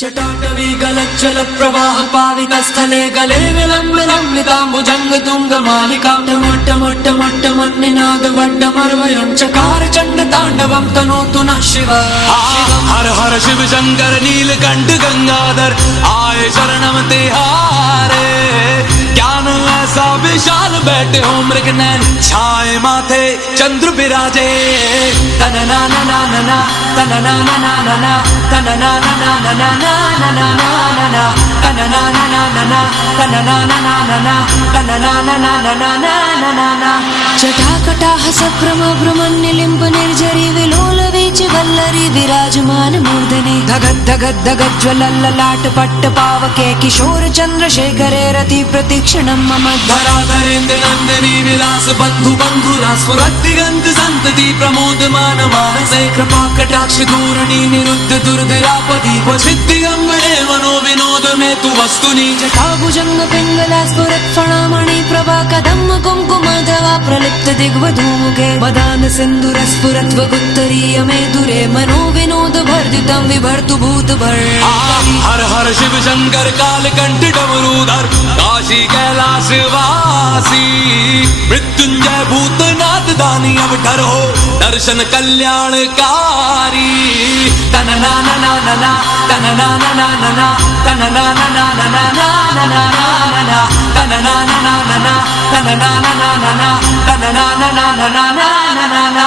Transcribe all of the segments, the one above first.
चटाटवी गलज्जल प्रवाह पाविक स्थले गले विलम्बिताम्बुजंग तुंग मालिका मोट्ट मोट्ट मोट्ट मन्निनाद वड्डमर्वयं चकार चंड तांडवं तनोतु नः शिव। हर हर शिव शंकर नीलकंठ गंगाधर आए शरणम तिहारे। ज्ञान ऐसा विशाल बैठे हो मृग नैन छाए माथे चंद्र बिराजे। तना ना ना ना ना ना तना ना ना ना ना ना तना ना ना ना ना ना ना ना ना ना तना ना ना ना ना ना तना ना ना ना ना ना तना ना ना ना ना ना ना ना ना जटाकटाह सभ्रम भ्रमण्यलिम्ब निर्झरी विलोल वीच वल्लरी विराजमान मूर्धनि धगद धगद धगद ज्वलल्ललाट पट्ट पावके किशोर चंद्रशेखरे रति प्रतीक्षणं मम धराधरेन्द्र नंदिनी विलास बंधु बंधुरा स्फुरद्दिगंत संतति प्रमोदमान मानसे कृपा कटाक्ष धूरणी निरुद्ध दुर्धरापति क्वचिद्दिगंबरे मनो विनोद में तु वस्तुनि जटाभुजंग पिंगला स्फुरत् फणामणि प्रभा कदम्ब कुंकुम धवा प्रलिप्त दिग्वधूमुखे मदान सिंधुर स्फुरत् वगुत्तरीय मे दुरे मनो विनोद भर्जितं विभर्तु भूत भर। हर हर शिव शंकर कालकंठ डमरूधर काशी कैलाश वासी मृत्युंजय भूतनाथ दानी अवतार हो दर्शन कल्याणकारी। तना ना ना ना ना ना तना ना ना ना ना ना तना ना ना ना ना ना ना ना ना ना तना ना ना ना ना ना तना ना ना ना ना ना तना ना ना ना ना ना ना ना ना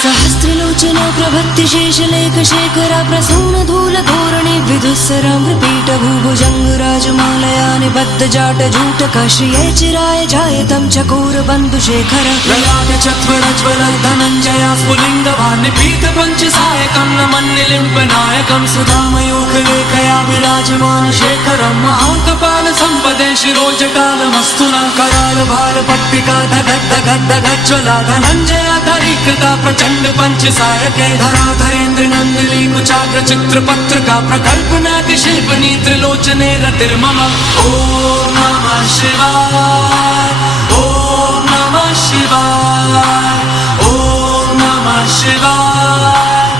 सहस्त्रलोचन प्रभक्ति शेषलेख शेखरा प्रसून धूल धोरणी विदुस्सराम्रपीठ भूभुजंग राजमालया निबद्ध जाट जूट काश्रिये चिराय जायतं चकोर बंधु शेखर ललाट चत्वरज्वल धनंजया स्फुलिंग भान्य पीत पंच सायकं नमन्निलिम्ब नायकं सुधामयोगलेखया विराजमान शेखरं महाकपाल संपदे शिरोजटालमस्तु न कराल भाल पट्टिका धगद् धगद् धगद् ज्वला धनंजया धरिकृता प्रचंड पंच सायके धराधरेन्द्र नंदिनी कुचाग्र चित्र पत्रिका प्रकल्पनाति शिल्पनी त्रिलोचने रतिर्मम। ओम नमः शिवाय ओम नमः शिवाय ओम नमः शिवाय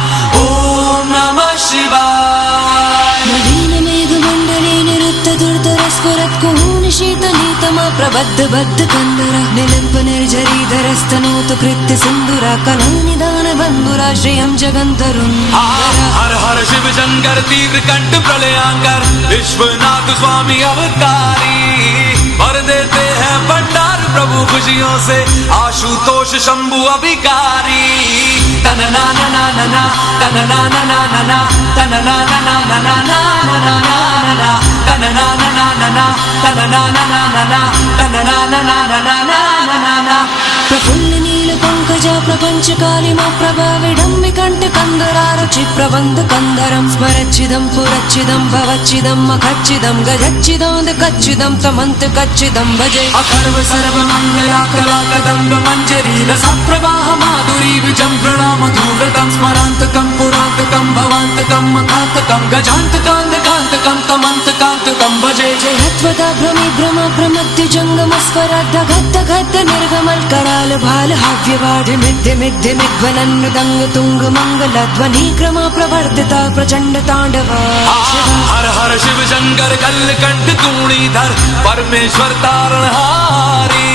ओम नमः शिवाय। नवीन मेघमंडले निरुद्ध दुर्धर स्फुरत् कुहून शीतनीतमा प्रबद्ध बद्ध कंदर निलिम्ब निर्झरीधर स्तनोतु कृत्य सिंधुरा कलानिदान बंधुरा श्रियं जगंतरुन्। हर हर शिव शंकर तीव्र कंठ प्रलयांकर विश्वनाथ स्वामी अवतारी भर देते हैं भंडार प्रभु खुशियों से आशुतोष शंभु अभिकारी। तना ना ना ना ना ना तना ना ना ना ना ना तना ना ना ना ना ना ना ना ना ना तना ना ना ना ना ना तना ना ना ना ना ना तना ना ना ना ना ना ना ना ना प्रफुल्ल नील पंकज प्रपंच कालिमा प्रभा विडम्बि कंठ कंदरारुचि प्रबंध कंदरं स्मरच्चिदं पुरच्चिदं भवच्चिदं मखच्चिदं गजच्चिदं कच्चिदं तमंत कच्चिदं भजे। अखर्व सर्व मंगला कला कदम्ब मंजरी रस प्रवाह माधुरी विजृंभणा मधुव्रतं स्मरांतकं पुरांतकं भवांतकं मखांतकं गजांतकांतकांतकं तमंतकांतकं भजे। जयत्वदा भ्रमि भ्रम प्रमद्य जंगम स्फुरद् धगद् धगद् निर्गमल कराल भाल हाव्यवाद मिद्य मिद्य मिध्वनन्नुदंग तुंग मंगल ध्वनि क्रम प्रवर्धिता प्रचंड तांडवा। हर हर शिव शंकर कलकंठ तूणीधर परमेश्वर तारणहारी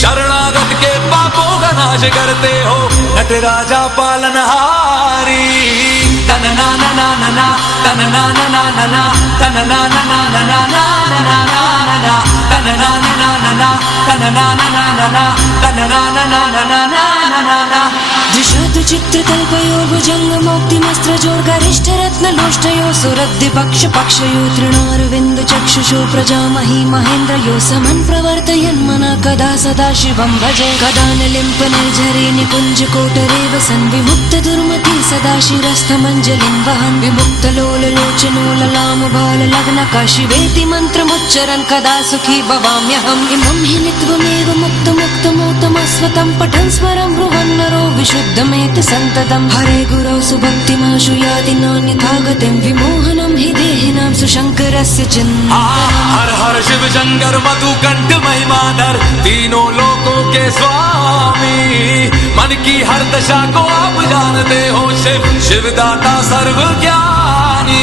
शरणागत के पापों का नाश करते हो नटराजा पालनहारी। तना ना ना ना ना ना तना ना ना ना ना ना तना ना ना ना ना ना ना ना ना ना तना ना ना ना ना ना तना ना ना ना ना ना तना ना ना ना ना ना ना ना ना दिशतु चित्र कल्पयो भुजंग मोक्तिमस्त्र जोर गरिष्ठ रत्न लोष्टयो सुरद्धि पक्ष पक्षयो तृणारविंद चक्षुषो प्रजामहि महेन्द्र यो समन् प्रवर्तयन् मना कदा सदा शिवं भजे। कदा निलिम्प निर्झरे निकुंज कोटरे वसन् विमुक्त दुर्मति सदा शिरस्थमञ्जलिं वहन् विमुक्त लोल लोचनो ललाम बाल लग्न काशिवेति मंत्रमुच्चरन् कदा सुखी भवाम्यहम्। इमं हि नित्वमेव मुक्त मुक्त मोतमस्वतं पठन् स्वरं ब्रुवन् नरो विशुद्धमेत संततम्। हरे गुरौ सुभक्तिमाशु याति नान्यथा गतिं विमोहनं हि देहिनां सुशंकरस्य चिन्तनम्। हर हर शिव शंकर मधुकंठ महिमाधर तीनों लोकों के स्वामी मन की हर दशा को आप जानते हो शिव शिवदाता सर्वज्ञानी।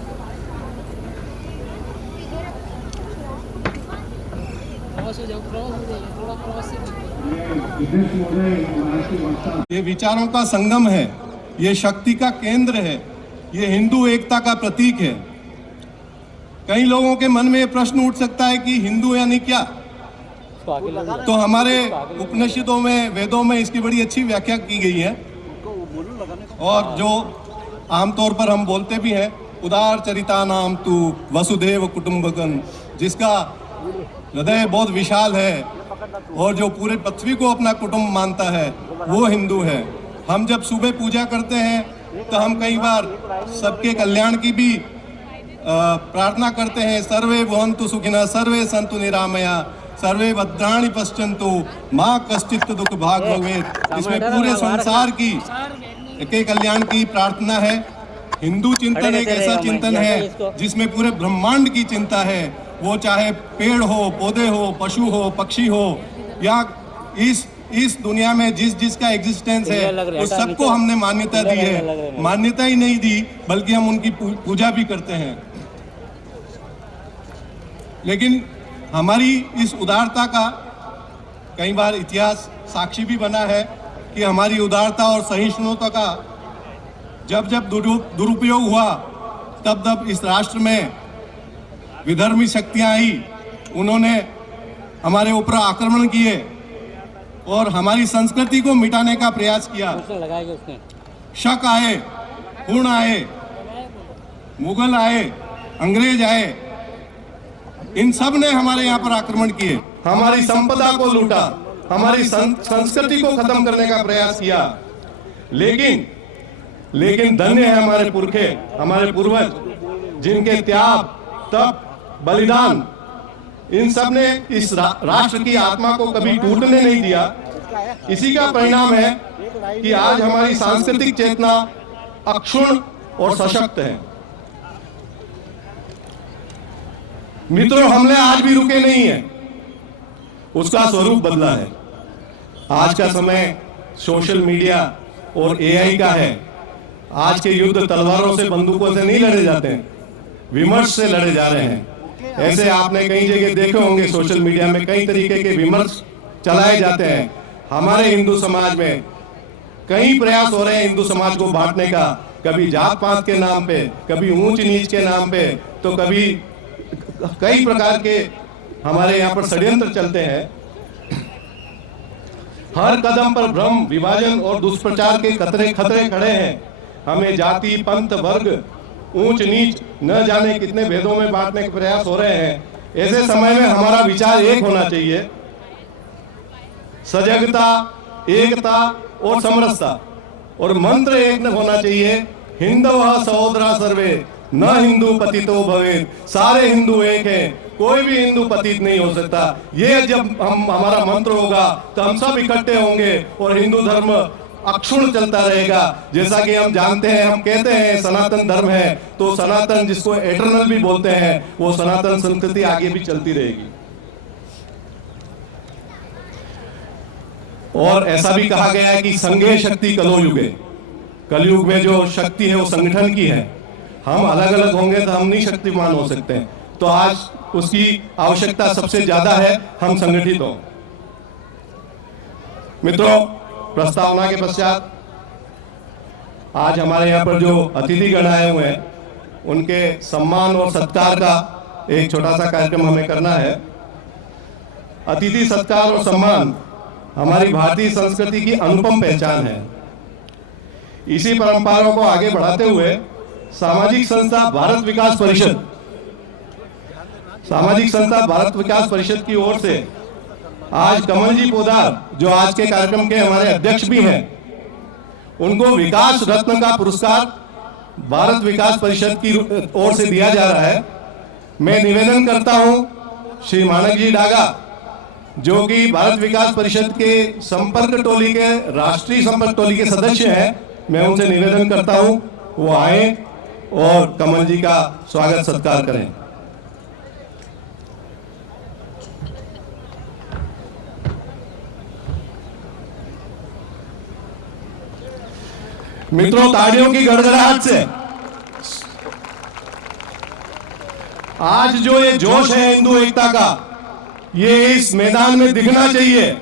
प्रवास हो जाइए थोड़ा प्रवास से ये विचारों का संगम है, ये शक्ति का केंद्र है, ये हिंदू एकता का प्रतीक है। कई लोगों के मन में ये प्रश्न उठ सकता है कि हिंदू यानी क्या? तो हमारे उपनिषदों में, वेदों में इसकी बड़ी अच्छी व्याख्या की गई है और जो आमतौर पर हम बोलते भी हैं, उदार चरिता नाम तू वसुदेव कुटुंबकम, जिसका हृदय बहुत विशाल है और जो पूरे पृथ्वी को अपना कुटुंब मानता है, वो हिंदू है। हम जब सुबह पूजा करते हैं तो हम कई बार सबके कल्याण की भी प्रार्थना करते हैं। सर्वे भवन्तु सुखिनः, सर्वे सन्तु निरामया, सर्वे भद्राणि पश्यन्तु, माँ कश्चित् दुख भाग भवेत्। इसमें पूरे संसार की के कल्याण की प्रार्थना है। हिंदू चिंतन एक ऐसा चिंतन है जिसमें पूरे ब्रह्मांड की चिंता है, वो चाहे पेड़ हो, पौधे हो, पशु हो, पक्षी हो, या इस दुनिया में जिसका एग्जिस्टेंस है उस सबको हमने मान्यता दी है। मान्यता ही नहीं दी बल्कि हम उनकी पूजा भी करते हैं। लेकिन हमारी इस उदारता का कई बार इतिहास साक्षी भी बना है कि हमारी उदारता और सहिष्णुता का जब दुरुपयोग हुआ तब इस राष्ट्र में विधर्मी शक्तियां आई, उन्होंने हमारे ऊपर आक्रमण किए और हमारी संस्कृति को मिटाने का प्रयास किया। शक आए, हुण आए, मुगल आए, अंग्रेज आए, इन सब ने हमारे यहाँ पर आक्रमण किए, हमारी संपदा को लूटा, हमारी संस्कृति को खत्म करने का प्रयास किया। लेकिन धन्य है हमारे पुरखे, हमारे पूर्वज, जिनके त्याग, तप, बलिदान, इन सब ने इस राष्ट्र की आत्मा को कभी टूटने नहीं दिया। इसी का परिणाम है कि आज हमारी सांस्कृतिक चेतना अक्षुण्ण और सशक्त है। मित्रों, हमले आज भी रुके नहीं है, उसका स्वरूप बदला है। आज का समय सोशल मीडिया और एआई का है। आज के युद्ध तलवारों से, बंदूकों से नहीं लड़े जाते हैं, विमर्श से लड़े जा रहे हैं। ऐसे आपने कई जगह देखे होंगे, सोशल मीडिया में कई तरीके के विमर्श चलाए जाते हैं। हमारे हिंदू समाज में कई प्रयास हो रहे हैं हिंदू समाज को बांटने का, कभी जात पात के नाम पे, कभी ऊंच नीच के नाम पे, तो कभी कई प्रकार के हमारे यहाँ पर षड्यंत्र चलते हैं। हर कदम पर भ्रम, विभाजन और दुष्प्रचार के खतरे खड़े हैं। हमें जाति, पंथ, वर्ग, ऊंच नीच न जाने कितने भेदों में बांटने के प्रयास हो रहे हैं। ऐसे समय में हमारा विचार एक होना चाहिए, सजगता, एकता और समरसता, और मंत्र एक होना चाहिए, हिंदवः सहोदरा सर्वे न हिंदू पतितो भवेत्। सारे हिंदू एक हैं, कोई भी हिंदू पतित नहीं हो सकता। ये जब हमारा मंत्र होगा तो हम सब इकट्ठे होंगे और हिंदू धर्म अक्षुण्ण चलता रहेगा। जैसा कि हम जानते हैं, हम कहते हैं सनातन धर्म है, तो सनातन, जिसको एटर्नल भी बोलते हैं, वो सनातन संस्कृति आगे भी चलती रहेगी। और ऐसा भी कहा गया है कि संघे शक्ति कलो युगे, कलयुग में जो शक्ति है वो संगठन की है। हम अलग अलग होंगे तो हम नहीं शक्तिमान हो सकते हैं, तो आज उसकी आवश्यकता सबसे ज्यादा है, हम संगठित हों। मित्रों, प्रस्तावना के पश्चात आज हमारे यहाँ पर जो अतिथिगण आए हुए हैं, उनके सम्मान और सत्कार का एक छोटा सा कार्यक्रम हमें करना है। अतिथि सत्कार और सम्मान हमारी भारतीय संस्कृति की अनुपम पहचान है। इसी परंपराओं को आगे बढ़ाते हुए सामाजिक संस्था भारत विकास परिषद की ओर से आज कमल जी पोदार, जो आज के कार्यक्रम के हमारे अध्यक्ष भी हैं, उनको विकास रत्न का पुरस्कार भारत विकास परिषद की ओर से दिया जा रहा है। मैं निवेदन करता हूं श्री मानक जी डागा, जो कि भारत विकास परिषद के संपर्क टोली के, राष्ट्रीय संपर्क टोली के सदस्य हैं, मैं उनसे निवेदन करता हूं वो आए और कमल जी का स्वागत सत्कार करें। मित्रों, तालियों की गड़गड़ाहट से आज जो ये जोश है हिंदू एकता का, ये इस मैदान में दिखना चाहिए।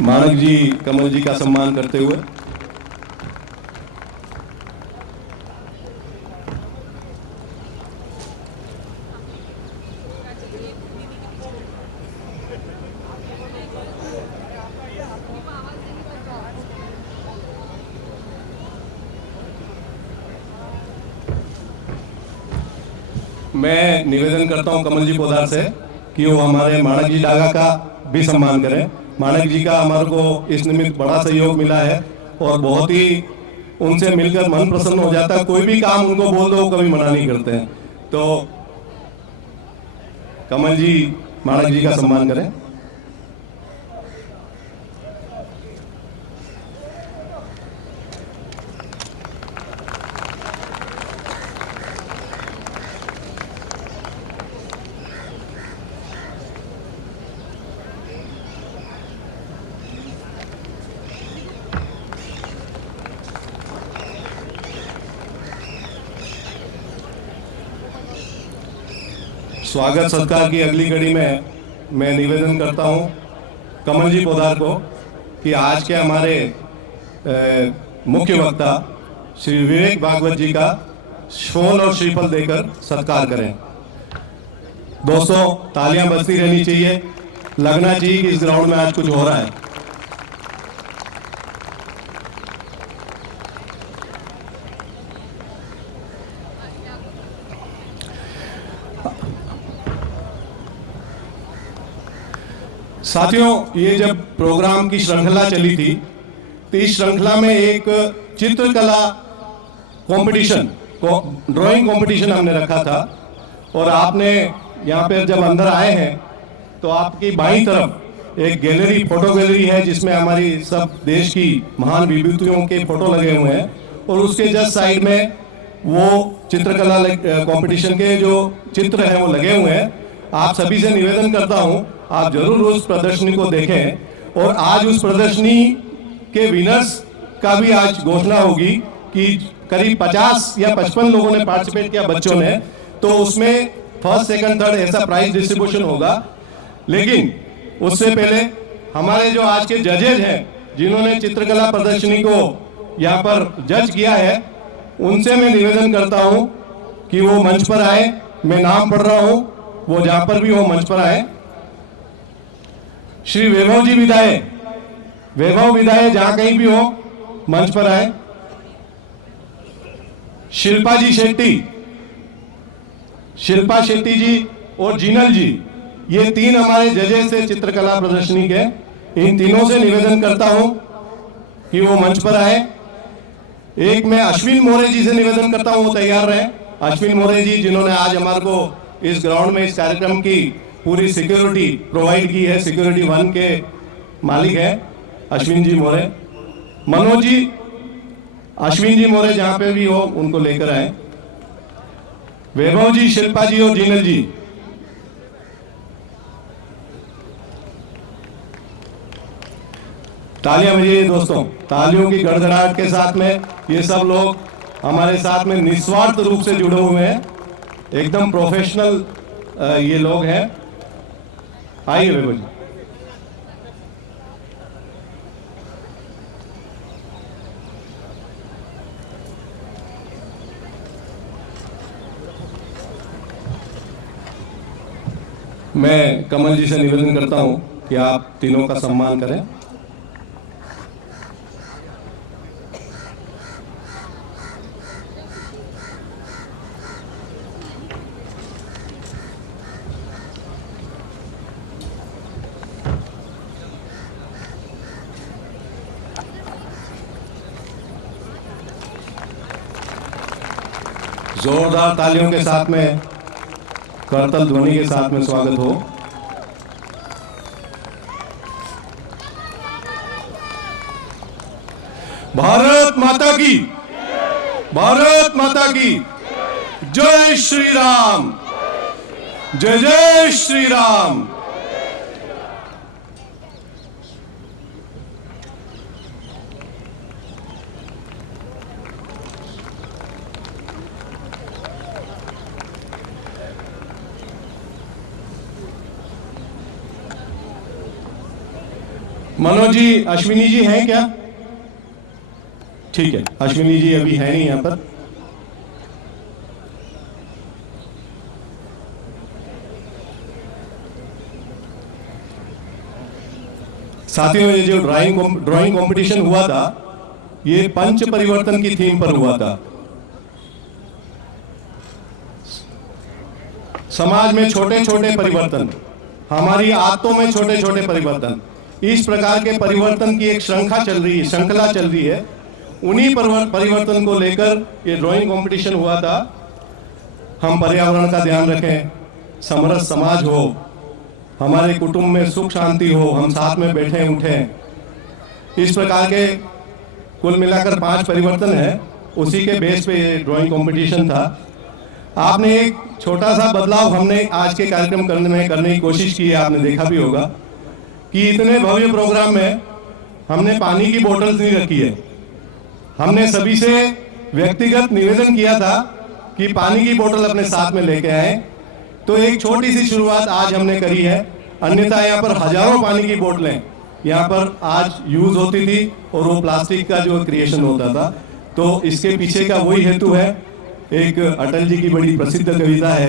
माणक जी कमल जी का सम्मान करते हुए मैं निवेदन करता हूं कमल जी पोदार से कि वो हमारे माणक जी डागा का भी सम्मान करें। माणक जी का हमारे को इस निमित्त बड़ा सहयोग मिला है और बहुत ही उनसे मिलकर मन प्रसन्न हो जाता है। कोई भी काम उनको बोल दो कभी मना नहीं करते हैं। तो कमल जी माणक जी का सम्मान करें। स्वागत सत्कार की अगली कड़ी में मैं निवेदन करता हूं कमल जी पोदार को कि आज के हमारे मुख्य वक्ता श्री विवेक भागवत जी का शॉल और श्रीफल देकर सत्कार करें। दोस्तों तालियां बजती रहनी चाहिए, लगना चाहिए कि इस ग्राउंड में आज कुछ हो रहा है। साथियों, ये जब प्रोग्राम की श्रृंखला चली थी तो इस श्रृंखला में एक चित्रकला कंपटीशन, ड्राइंग कंपटीशन हमने रखा था और आपने यहाँ पे जब अंदर आए हैं तो आपकी बाईं तरफ एक गैलरी, फोटो गैलरी है जिसमें हमारी सब देश की महान विभूतियों के फोटो लगे हुए हैं और उसके जस्ट साइड में वो चित्रकला कंपटीशन के जो चित्र हैं वो लगे हुए हैं। आप सभी से निवेदन करता हूं आप जरूर उस प्रदर्शनी को देखें और आज उस प्रदर्शनी के विनर्स का भी आज घोषणा होगी कि करीब 50 या 55 लोगों ने पार्टिसिपेट किया, बच्चों ने, तो उसमें फर्स्ट सेकंड थर्ड ऐसा प्राइज डिस्ट्रीब्यूशन होगा। लेकिन उससे पहले हमारे जो आज के जजेज हैं जिन्होंने चित्रकला प्रदर्शनी को यहाँ पर जज किया है, उनसे मैं निवेदन करता हूं कि वो मंच पर आए। मैं नाम पढ़ रहा हूं, वो जहां पर भी हो मंच पर आए। श्री वैभव जी विदाय, वैभव विदाय जहां कहीं भी हो मंच पर आए। शिल्पा जी शेट्टी, शिल्पा शेट्टी जी और जीनल जी, ये तीन हमारे जजेस थे चित्रकला प्रदर्शनी के। इन तीनों से निवेदन करता हूं कि वो मंच पर आए। एक मैं अश्विन मोरे जी से निवेदन करता हूं वो तैयार रहे। अश्विन मोरे जी जिन्होंने आज हमारे को इस ग्राउंड में इस कार्यक्रम की पूरी सिक्योरिटी प्रोवाइड की है, सिक्योरिटी 1 के मालिक है अश्विन जी मोरे। मनोज जी, अश्विन जी मोरे जहां पे भी हो उनको लेकर आए। वैभव जी, शिल्पा जी और जीनल जी। तालियां बजाइए दोस्तों, तालियों की गड़गड़ाहट के साथ में ये सब लोग हमारे साथ में निस्वार्थ रूप से जुड़े हुए हैं, एकदम प्रोफेशनल ये लोग हैं। आइए वैभव जी। मैं कमल जी से निवेदन करता हूं कि आप तीनों का सम्मान करें। जोरदार तालियों के साथ में, करतल ध्वनि के साथ में स्वागत हो। भारत माता की, भारत माता की जय श्री राम, जय जय श्री राम। मनोज जी, अश्विनी जी हैं क्या? ठीक है, अश्विनी जी अभी है नहीं यहां पर। साथियों, ये जो ड्राइंग कंपटीशन हुआ था, ये पंच परिवर्तन की थीम पर हुआ था। समाज में छोटे छोटे परिवर्तन, हमारी आदतों में छोटे छोटे परिवर्तन, इस प्रकार के परिवर्तन की एक श्रृंखला चल रही है। उन्हीं परिवर्तन को लेकर ये ड्राइंग कंपटीशन हुआ था। हम पर्यावरण का ध्यान रखें, समरस समाज हो, हमारे कुटुंब में सुख शांति हो, हम साथ में बैठे उठें, इस प्रकार के कुल मिलाकर 5 परिवर्तन है। उसी के बेस पे ये ड्राइंग कंपटीशन था। आपने एक छोटा सा बदलाव हमने आज के कार्यक्रम करने की कोशिश की है। आपने देखा भी होगा कि इतने भव्य प्रोग्राम में हमने पानी की बोतल्स नहीं रखी है। हमने सभी से व्यक्तिगत निवेदन किया था कि पानी की बोतल अपने साथ में लेके आए। तो एक छोटी सी शुरुआत आज हमने करी है। अन्यथा यहाँ पर हजारों पानी की बोतलें यहाँ पर आज यूज होती थी और वो प्लास्टिक का जो क्रिएशन होता था। तो इसके पीछे का वही हेतु है। एक अटल जी की बड़ी प्रसिद्ध कविता है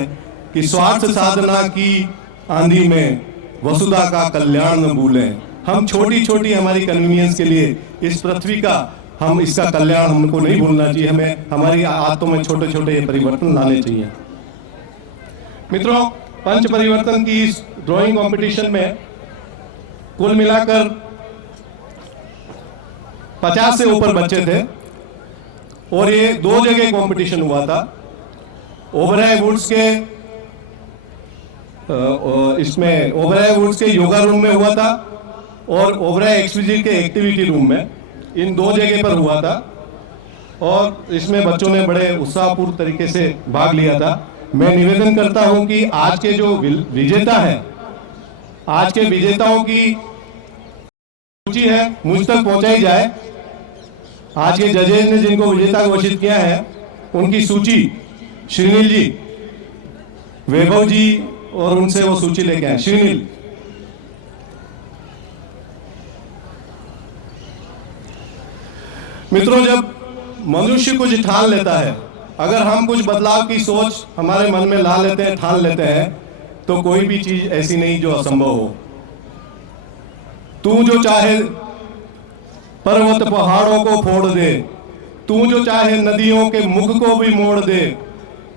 कि स्वार्थ साधना की आंधी में वसुधा का कल्याण न भूलें। हम छोटी छोटी हमारी कन्वीनियंस के लिए इस पृथ्वी का हम इसका कल्याण हमको नहीं भूलना चाहिए। हमें हमारी आदतों में छोटे छोटे परिवर्तन लाने चाहिए। मित्रों, पंच परिवर्तन की इस ड्राइंग कंपटीशन में कुल मिलाकर 50 से ऊपर बच्चे थे और ये 2 जगह कंपटीशन हुआ था। ओबराय वुड्स के इसमें ओबराय वुड्स के योगा रूम में हुआ था और ओबराय एक्सक्लूसिव के एक्टिविटी रूम में, इन 2 जगह पर हुआ था। और इसमें बच्चों ने बड़े उत्साहपूर्ण तरीके से भाग लिया था। मैं निवेदन करता हूं कि आज के जो विजेता हैं, आज के विजेताओं की सूची है मुझ तक पहुंचाई जाए। आज के जजेज ने जिनको विजेता घोषित किया है उनकी सूची श्रीनील जी, वैभव जी, और उनसे वो सूची लेके आए। श्रीनील, मित्रों, जब मनुष्य कुछ ठान लेता है, अगर हम कुछ बदलाव की सोच हमारे मन में ला लेते हैं, ठान लेते हैं, तो कोई भी चीज ऐसी नहीं जो असंभव हो। तू जो चाहे पर्वत पहाड़ों को फोड़ दे, तू जो चाहे नदियों के मुख को भी मोड़ दे,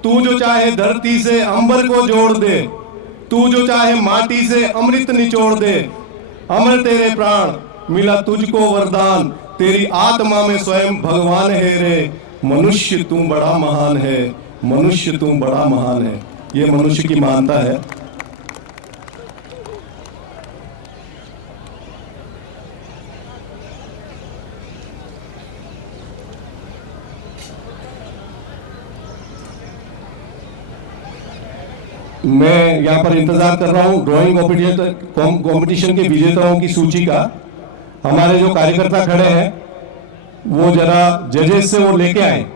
तू जो चाहे धरती से अंबर को जोड़ दे, तू जो चाहे माटी से अमृत निचोड़ दे, अमर तेरे प्राण मिला तुझको वरदान, तेरी आत्मा में स्वयं भगवान है रे, मनुष्य तू बड़ा महान है, मनुष्य तू बड़ा महान है। ये मनुष्य की महानता है। मैं यहाँ पर इंतजार कर रहा हूँ ड्राइंग कंपटीशन के विजेताओं की सूची का। हमारे जो कार्यकर्ता खड़े हैं वो जरा जजेस से वो लेके आए।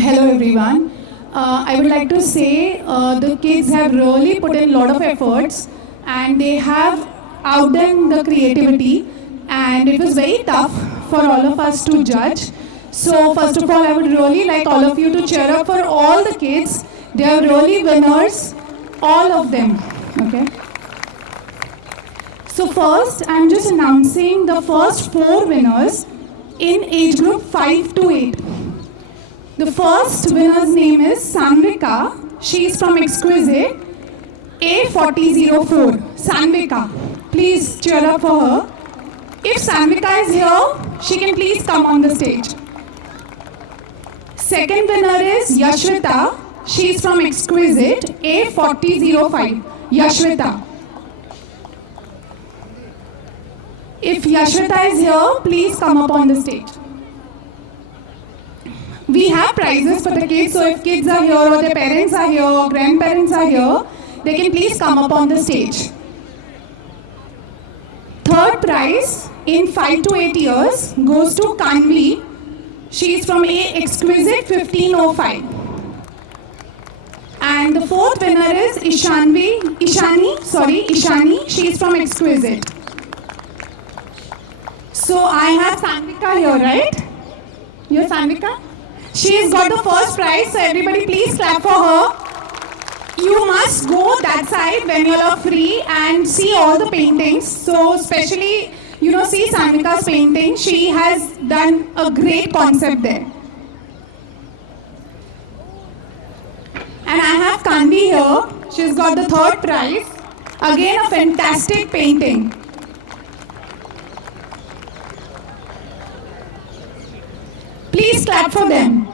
Hello everyone. I would like to say the kids have really put in a lot of efforts and they have outdone the creativity, and it was very tough for all of us to judge. So first of all, I would really like all of you to cheer up for all the kids. They are really winners, all of them. Okay. So first, I'm just announcing the first 4 winners in age group 5 to 8. The first winner's name is Sanvika. She is from Exquisite A4004. Sanvika. Please cheer up for her. If Sanvika is here, she can please come on the stage. Second winner is Yashvita. She is from Exquisite A4005. Yashvita. If Yashvita is here, please come up on the stage. We have prizes for the kids, so if kids are here or their parents are here or grandparents are here, they can please come up on the stage. Third prize in 5 to 8 years goes to Kanvi. She is from A Exquisite 1505. And the fourth winner is Ishani. She is from Exquisite. So I have Sanvika here, right? You're Sanvika? She has got the first prize, so everybody please clap for her. You must go that side when you are free and see all the paintings. So especially, see Sanvika's painting. She has done a great concept there. And I have Kanvi here. She's got the third prize. Again, a fantastic painting. Please clap for them.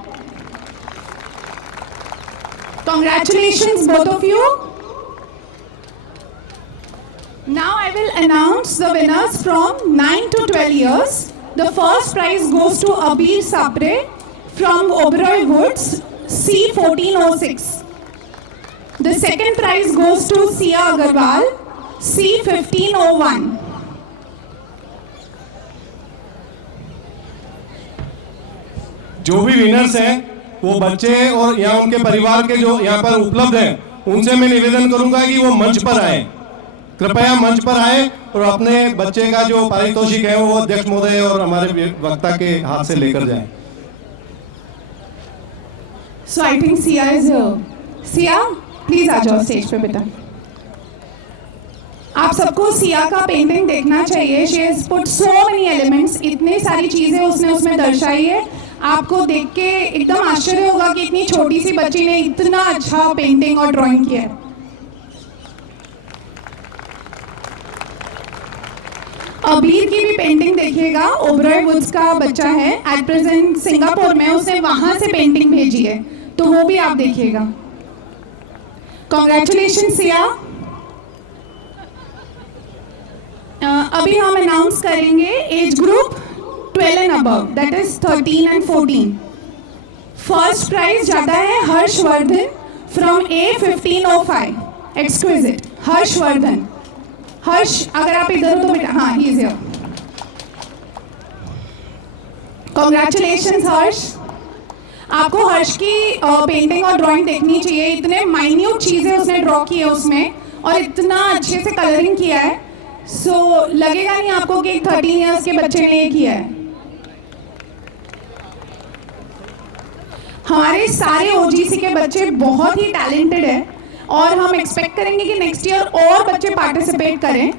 Congratulations, both of you. Now I will announce the winners from 9 to 12 years. The first prize goes to Abir Sapre from Oberoi Woods, C1406. The second prize goes to Sia Agarwal, C1501. जो भी winners हैं वो बच्चे और यहाँ उनके परिवार के जो यहाँ पर उपलब्ध हैं उनसे मैं निवेदन करूंगा कि वो मंच पर आए, कृपया मंच पर आए और अपने बच्चे का जो पारितोषिक है वो अध्यक्ष महोदय और हमारे वक्ता के हाथ से लेकर जाएं। So I think Sia is here. Sia, please आ जाओ स्टेज पे बेटा। आप सबको सिया का पेंटिंग देखना चाहिए। She has put so many elements, इतनी सारी चीजें उसने उसमें दर्शाई है। आपको देख के एकदम आश्चर्य होगा कि इतनी छोटी सी बच्ची ने इतना अच्छा पेंटिंग और ड्राइंग किया है। अबीर की भी पेंटिंग देखिएगा, ओबरॉय वुड्स का बच्चा है, एट प्रेजेंट सिंगापुर में, उसने वहां से पेंटिंग भेजी है, तो वो भी आप देखिएगा। कॉन्ग्रेचुलेशन सिया। अभी हम अनाउंस करेंगे age group 12 and above, that is 13 and 14. First prize जाता है Harshvardhan from A1505, exquisite. Harshvardhan, Harsh अगर आप इधर हो तो बेटा, हाँ he is here. Congratulations Harsh. आपको हर्ष की पेंटिंग और ड्राइंग देखनी चाहिए, इतने माइन्यूट चीजें उसने ड्रॉ की है उसमें और इतना अच्छे से कलरिंग किया है, सो लगेगा नहीं आपको कि 13 इयर्स के बच्चे ने ये किया है। हमारे सारे ओजीसी के बच्चे बहुत ही टैलेंटेड हैं और हम एक्सपेक्ट करेंगे कि नेक्स्ट ईयर और बच्चे पार्टिसिपेट करें।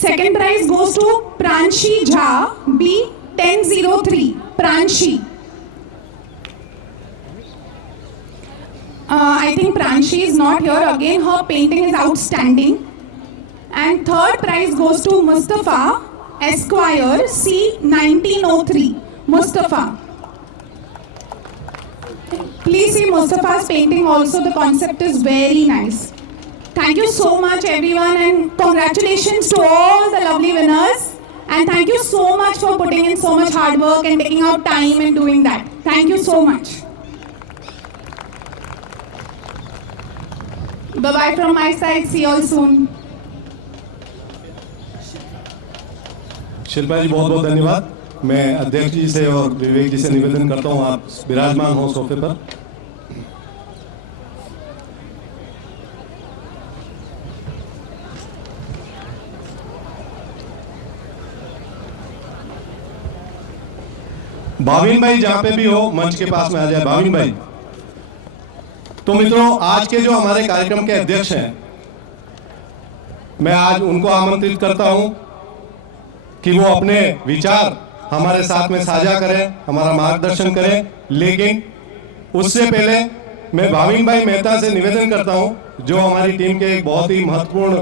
Second prize goes to Pranshi Jha, B1003। Pranshi, I think Pranshi is not here. Again, her painting is outstanding. And third prize goes to Mustafa Esquire, C1903. Mustafa. Please see Mustafa's painting also. The concept is very nice. Thank you so much everyone and congratulations to all the lovely winners. And thank you so much for putting in so much hard work and taking out time and doing that. Thank you so much. Bye-bye from my side. See you all soon. Shilpa ji बहुत बहुत धन्यवाद। मैं अध्यक्ष जी से और विवेक जी से निवेदन करता हूँ आप विराजमान हो सोफे पर। भाविन भाई जहां पे भी हो मंच के पास में आ जाए। भाविन भाई, तो मित्रों आज के जो हमारे कार्यक्रम के अध्यक्ष हैं, मैं आज उनको आमंत्रित करता हूं कि वो अपने विचार हमारे साथ में साझा करें, हमारा मार्गदर्शन करें। लेकिन उससे पहले मैं भाविन भाई मेहता से निवेदन करता हूं, जो हमारी टीम के एक बहुत ही महत्वपूर्ण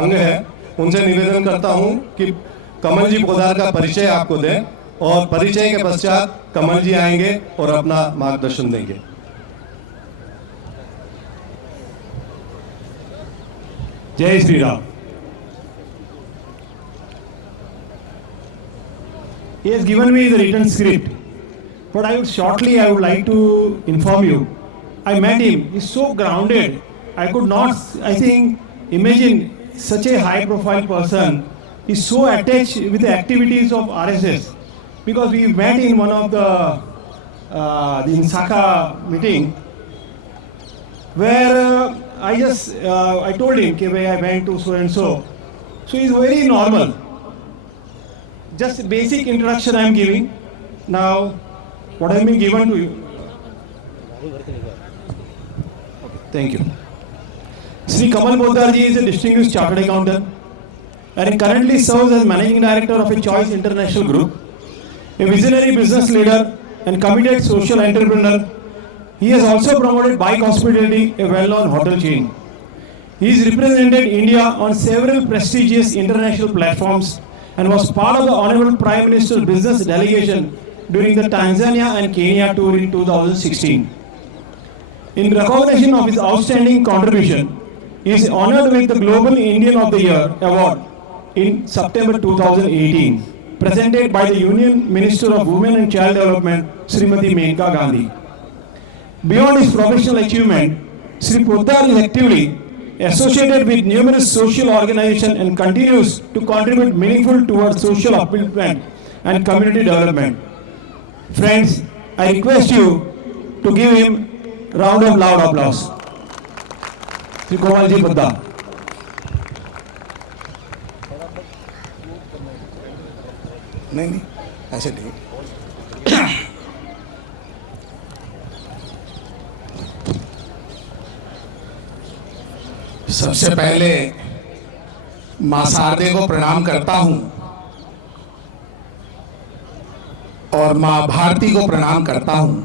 अंग है, उनसे निवेदन करता हूं कि कमल जी पोदार का परिचय आपको दें और परिचय के पश्चात कमल जी आएंगे और अपना मार्गदर्शन देंगे। जय Shri Ram. He has given me the written script, but I would like to inform you. I met him. He's so grounded. I could not, I think, imagine such a high-profile person is so attached with the activities of RSS, because we met in one of the Sakha meeting, where I told him that I went to so and so. So he's very normal. Just basic introduction I am giving. Now, what has been given to you. Thank you. Sri Kamal Poddar ji is a distinguished chartered accountant and currently serves as managing director of a Choice International Group, a visionary business leader and committed social entrepreneur. He has also promoted Bike Hospitality, a well-known hotel chain. He has represented India on several prestigious international platforms and was part of the Honorable Prime Minister's business delegation during the Tanzania and Kenya tour in 2016. In recognition of his outstanding contribution, he is honored with the Global Indian of the Year award in September 2018, presented by the Union Minister of Women and Child Development, Srimati Menka Gandhi. Beyond his professional achievement, Sri Poddar is actively associated with numerous social organizations and continues to contribute meaningful towards social upliftment and community development. Friends, I request you to give him a round of loud applause. Sri Kamalji Poddar. नहीं ऐसे नहीं। सबसे पहले मां शारदे को प्रणाम करता हूं और मां भारती को प्रणाम करता हूं।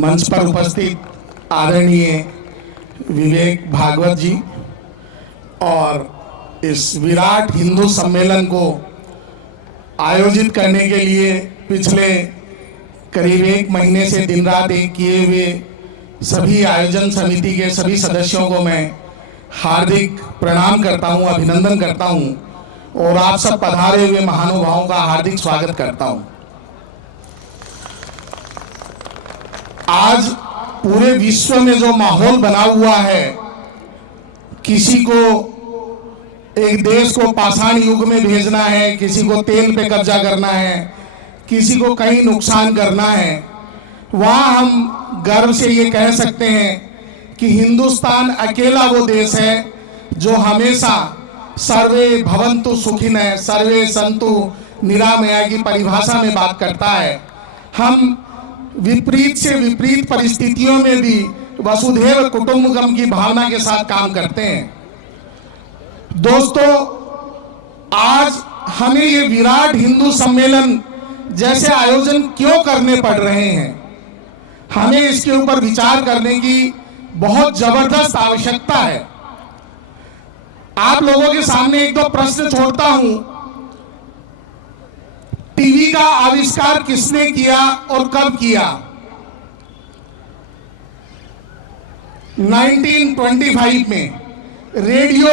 मंच पर उपस्थित आदरणीय विवेक भागवत जी और इस विराट हिंदू सम्मेलन को आयोजित करने के लिए पिछले करीब 1 महीने से दिन रात एक किए हुए सभी आयोजन समिति के सभी सदस्यों को मैं हार्दिक प्रणाम करता हूं, अभिनंदन करता हूं और आप सब पधारे हुए महानुभावों का हार्दिक स्वागत करता हूं। आज पूरे विश्व में जो माहौल बना हुआ है, किसी को एक देश को पाषाण युग में भेजना है, किसी को तेल पे कब्जा करना है, किसी को कहीं नुकसान करना है, वहां हम गर्व से ये कह सकते हैं कि हिंदुस्तान अकेला वो देश है जो हमेशा सर्वे भवन्तु सुखिनः सर्वे सन्तु निरामया की परिभाषा में बात करता है। हम विपरीत से विपरीत परिस्थितियों में भी वसुधैव कुटुंबकम की भावना के साथ काम करते हैं। दोस्तों, आज हमें ये विराट हिंदू सम्मेलन जैसे आयोजन क्यों करने पड़ रहे हैं, हमें इसके ऊपर विचार करने की बहुत जबरदस्त आवश्यकता है। आप लोगों के सामने 1-2 प्रश्न छोड़ता हूं। टीवी का आविष्कार किसने किया और कब किया? 1925 में, रेडियो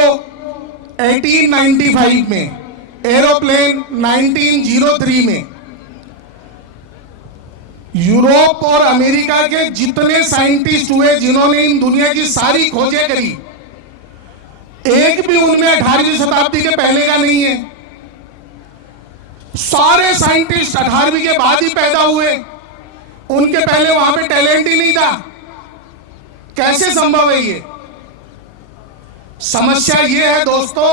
1895 में, एरोप्लेन 1903 में। यूरोप और अमेरिका के जितने साइंटिस्ट हुए जिन्होंने इन दुनिया की सारी खोजें करी, एक भी उनमें 18वीं शताब्दी के पहले का नहीं है। सारे साइंटिस्ट 18वीं के बाद ही पैदा हुए, उनके पहले वहां पे टैलेंट ही नहीं था। कैसे संभव है ये? समस्या ये है दोस्तों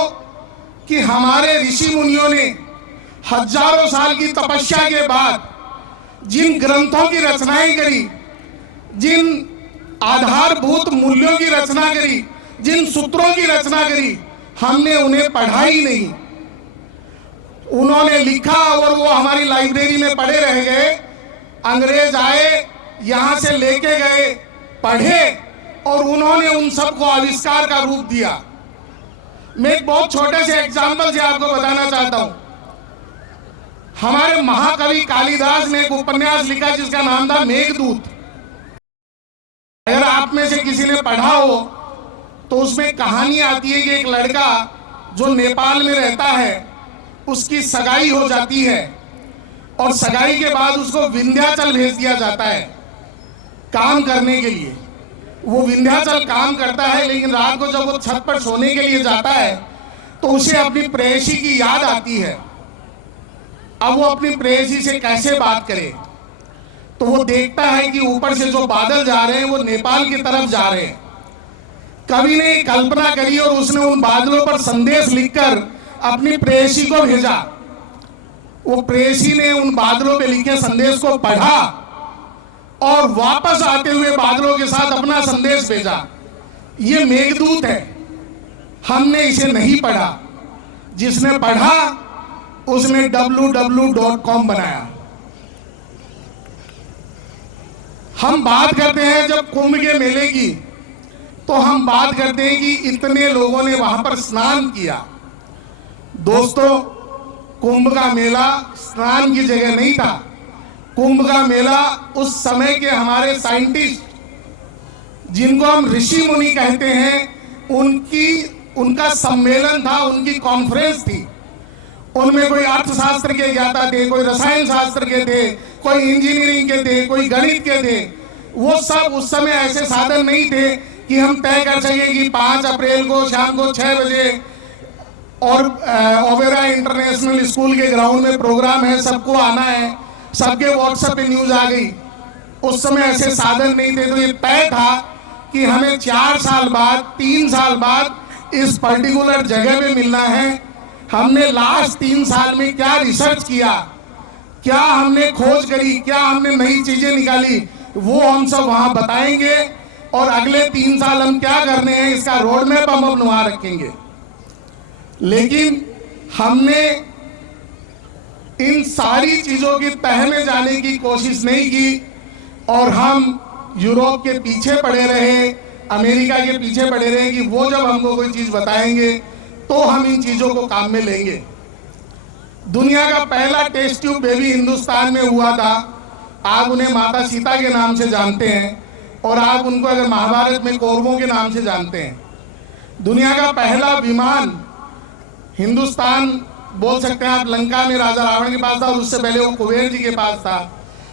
कि हमारे ऋषि मुनियों ने हजारों साल की तपस्या के बाद जिन ग्रंथों की रचनाएं करी, जिन आधारभूत मूल्यों की रचना करी, जिन सूत्रों की रचना करी, हमने उन्हें पढ़ा ही नहीं। उन्होंने लिखा और वो हमारी लाइब्रेरी में पढ़े रह गए। अंग्रेज आए, यहाँ से लेके गए, पढ़े और उन्होंने उन सबको आविष्कार का रूप दिया। मैं एक बहुत छोटे से एग्जाम्पल से आपको बताना चाहता हूं। हमारे महाकवि कालिदास ने एक उपन्यास लिखा जिसका नाम था मेघदूत। अगर आप में से किसी ने पढ़ा हो तो उसमें कहानी आती है कि एक लड़का जो नेपाल में रहता है उसकी सगाई हो जाती है और सगाई के बाद उसको विंध्याचल भेज दिया जाता है काम करने के लिए। वो विंध्याचल काम करता है, लेकिन रात को जब वो छत पर सोने के लिए जाता है तो उसे अपनी प्रेयसी की याद आती है। अब वो अपनी प्रेयसी से कैसे बात करे, तो वो देखता है कि ऊपर से जो बादल जा रहे हैं वो नेपाल की तरफ जा रहे हैं। कवि ने कल्पना करी और उसने उन बादलों पर संदेश लिखकर अपनी प्रेयसी को भेजा। वो प्रेयसी ने उन बादलों पे लिखे संदेश को पढ़ा और वापस आते हुए बादलों के साथ अपना संदेश भेजा। ये मेघदूत है। हमने इसे नहीं पढ़ा, जिसने पढ़ा उसने www.com बनाया। हम बात करते हैं जब कुंभ के मेले की, तो हम बात करते हैं कि इतने लोगों ने वहां पर स्नान किया। दोस्तों, कुंभ का मेला स्नान की जगह नहीं था। कुंभ का मेला उस समय के हमारे साइंटिस्ट जिनको हम ऋषि मुनि कहते हैं उनका सम्मेलन था, उनकी कॉन्फ्रेंस थी। उनमें कोई अर्थशास्त्र के ज्ञाता थे, कोई रसायन शास्त्र के थे, कोई इंजीनियरिंग के थे, कोई गणित के थे। वो सब उस समय ऐसे साधन नहीं थे कि हम तय कर सके कि 5 अप्रैल को शाम को 6 बजे और ओबेरॉय इंटरनेशनल स्कूल के ग्राउंड में प्रोग्राम है, सबको आना है। सबके व्हाट्सएप पे न्यूज आ गई। उस समय ऐसे साधन नहीं थे, तो ये तय था कि हमें 4 साल बाद 3 साल बाद इस पर्टिकुलर जगह पे मिलना है। हमने लास्ट 3 साल में क्या रिसर्च किया, क्या हमने खोज करी, क्या हमने नई चीजें निकाली, वो हम सब वहां बताएंगे। और अगले 3 साल हम क्या करने हैं इसका रोड मैप हम बनवा रखेंगे। लेकिन हमने इन सारी चीजों की तह में जाने की कोशिश नहीं की और हम यूरोप के पीछे पड़े रहे, अमेरिका के पीछे पड़े रहे कि वो जब हमको कोई चीज बताएंगे तो हम इन चीजों को काम में लेंगे। दुनिया का पहला टेस्ट ट्यूब बेबी हिंदुस्तान में हुआ था। आप उन्हें माता सीता के नाम से जानते हैं और आप उनको अगर महाभारत में कौरवों के नाम से जानते हैं। दुनिया का पहला विमान हिंदुस्तान बोल सकते हैं आप, लंका में राजा रावण के पास था और उससे पहले वो कुबेर जी के पास था।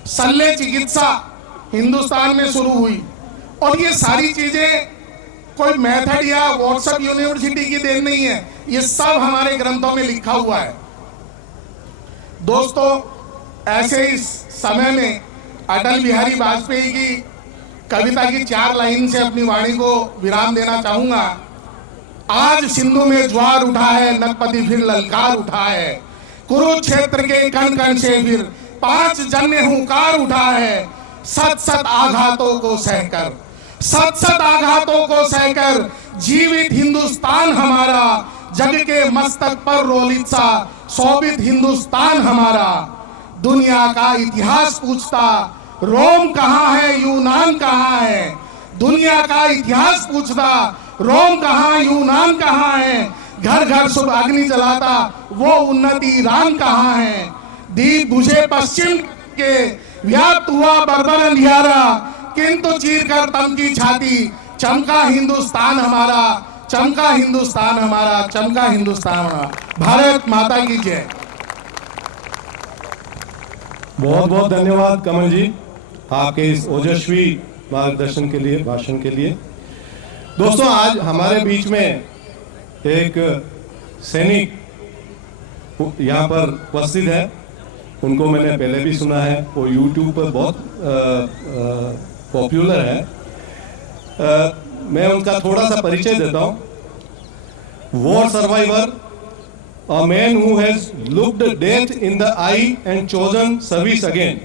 शल्य चिकित्सा हिंदुस्तान में शुरू हुई। और ये सारी चीजें कोई मेथड या व्हाट्सएप यूनिवर्सिटी की देन नहीं है, ये सब हमारे ग्रंथों में लिखा हुआ है। दोस्तों, ऐसे इस समय में अटल बिहारी वाजपेयी की कविता की 4 लाइन से अपनी वाणी को विराम देना चाहूंगा। आज सिंधु में ज्वार उठा है, नगपति फिर ललकार उठा है। कुरुक्षेत्र के कण कण से फिर 5 जन्य हुंकार उठा है। 7 आघातों को सहकर, 7 आघातों को सहकर जीवित हिंदुस्तान हमारा, जग के मस्तक पर रोलित सा शोभित हिंदुस्तान हमारा। दुनिया का इतिहास पूछता रोम कहाँ है, यूनान कहाँ है। दुनिया का इतिहास पूछता रोम कहाँ, यूनान कहाँ है। घर घर शुभ अग्नि जलाता वो उन्नति ईरान कहाँ है। दीप बुझे पश्चिम के व्याप्त हुआ बर्बर अंधियारा, किंतु चीर कर तम की छाती चमका हिंदुस्तान हमारा, चमका हिंदुस्तान हमारा, चमका हिंदुस्तान हमारा। भारत माता की जय। बहुत बहुत धन्यवाद कमल जी, आपके इस ओजस्वी मार्गदर्शन के लिए, भाषण के लिए। दोस्तों, आज हमारे बीच में एक सैनिक यहाँ पर उपस्थित है। उनको मैंने पहले भी सुना है, वो YouTube पर बहुत पॉपुलर है। मैं उनका थोड़ा सा परिचय देता हूँ। War survivor, a man who has looked death in the eye and chosen service again.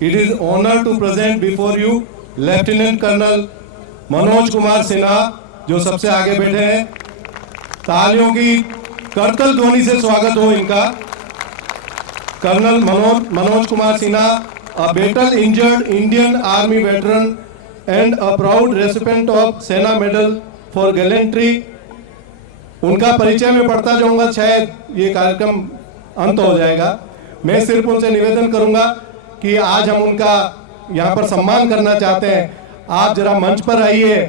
It is honor to present before you Lieutenant Colonel Manoj Kumar Sinha, जो सबसे आगे बैठे हैं। तालियों की करतल ध्वनि से स्वागत हो इनका। Colonel Manoj Kumar Sinha, a battle injured Indian Army veteran and a proud recipient of सेना मेडल फॉर गैलेंट्री। उनका परिचय में पढ़ता जाऊंगा, शायद ये कार्यक्रम अंत हो जाएगा। मैं सिर्फ उनसे निवेदन करूंगा कि आज हम उनका यहाँ पर सम्मान करना चाहते हैं। आप जरा मंच पर आइए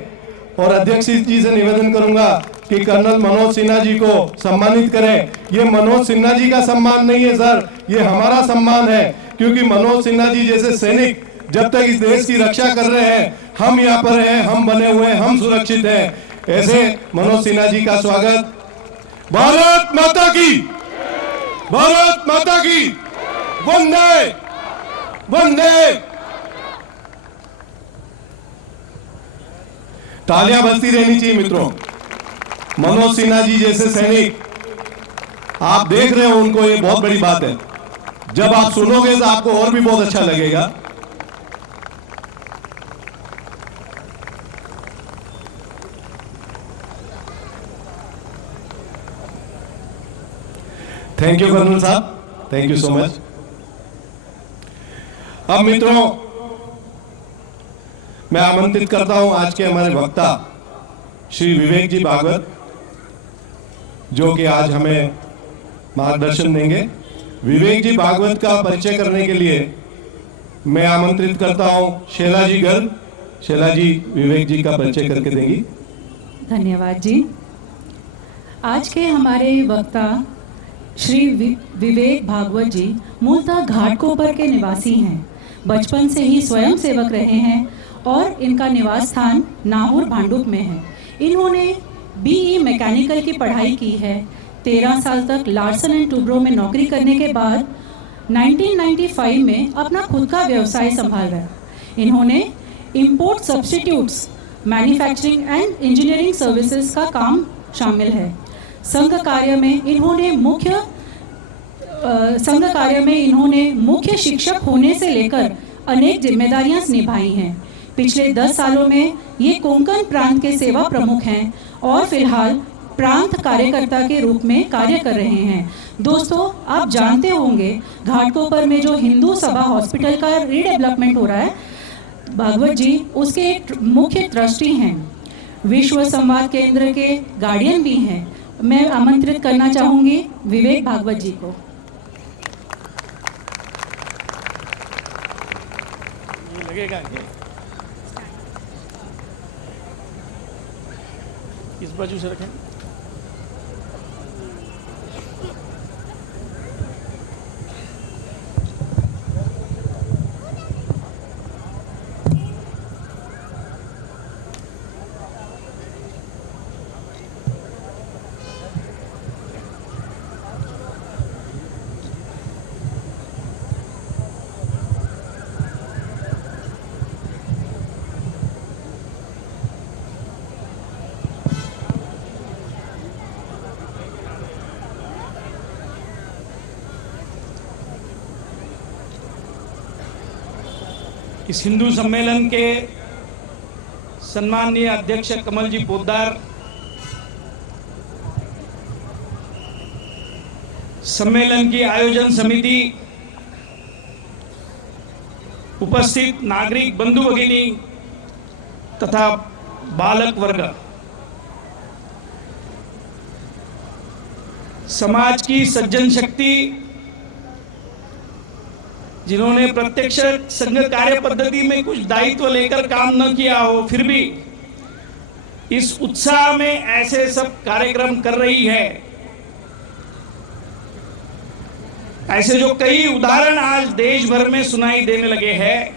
और अध्यक्ष जी से निवेदन करूंगा कि कर्नल मनोज सिन्हा जी को सम्मानित करें। ये मनोज सिन्हा जी का सम्मान नहीं है सर, ये हमारा सम्मान है, क्योंकि मनोज सिन्हा जी जैसे सैनिक जब तक इस देश की रक्षा कर रहे हैं, हम यहाँ पर हैं, हम बने हुए हैं, हम सुरक्षित हैं। ऐसे मनोज सिन्हा जी का स्वागत। भारत माता की, भारत माता की, वंदे वंदे। तालियां बजती रहनी चाहिए मित्रों। मनोज सिन्हा जी जैसे सैनिक आप देख रहे हो उनको, ये बहुत बड़ी बात है। जब आप सुनोगे तो आपको और भी बहुत अच्छा लगेगा। थैंक यू कर्नल साहब, थैंक यू सो मच। अब मित्रों, मैं आमंत्रित करता हूं आज के हमारे वक्ता श्री विवेक जी भागवत, जो कि आज हमें मार्गदर्शन देंगे। विवेक जी भागवत का परिचय करने के लिए मैं आमंत्रित करता हूं शैला जी गर्ग। शैला जी विवेक जी का परिचय करके देंगी। धन्यवाद जी। आज के हमारे वक्ता श्री विवेक भागवत जी मूलतः घाटकोपर के निवासी हैं। बचपन से ही स्वयं सेवक रहे हैं और इनका निवास स्थान नाहूर भांडुप में है। इन्होंने बीई मैकेनिकल की पढ़ाई की है। 13 साल तक लार्सन एंड टूब्रो में नौकरी करने के बाद 1995 में अपना खुद का व्यवसाय संभाला। इन्होंने import substitutes, manufacturing and engineering services का काम शामिल है। संघ कार्य में इन्होंने मुख्य शिक्षक होने से लेकर अनेक जिम्मेदारियां निभाई हैं। पिछले 10 सालों में ये कोंकण प्रांत के सेवा प्रमुख हैं और फिलहाल प्रांत कार्यकर्ता के रूप में कार्य कर रहे हैं। दोस्तों, आप जानते होंगे घाटकोपर में जो हिंदू सभा हॉस्पिटल का रीडेवलपमेंट हो रहा है, भागवत जी उसके एक मुख्य ट्रस्टी हैं। विश्व संवाद केंद्र के गार्डियन भी हैं। मैं आमंत्रित करना चाहूँगी विवेक भागवत जी को। लगेगा इस बाजू से रखें। इस हिंदू सम्मेलन के सम्माननीय अध्यक्ष कमल जी पोद्दार, सम्मेलन की आयोजन समिति, उपस्थित नागरिक बंधु भगिनी तथा बालक वर्ग, समाज की सज्जन शक्ति जिन्होंने प्रत्यक्ष संघ कार्य पद्धति में कुछ दायित्व लेकर काम न किया हो, फिर भी इस उत्साह में ऐसे सब कार्यक्रम कर रही है। ऐसे जो कई उदाहरण आज देश भर में सुनाई देने लगे हैं,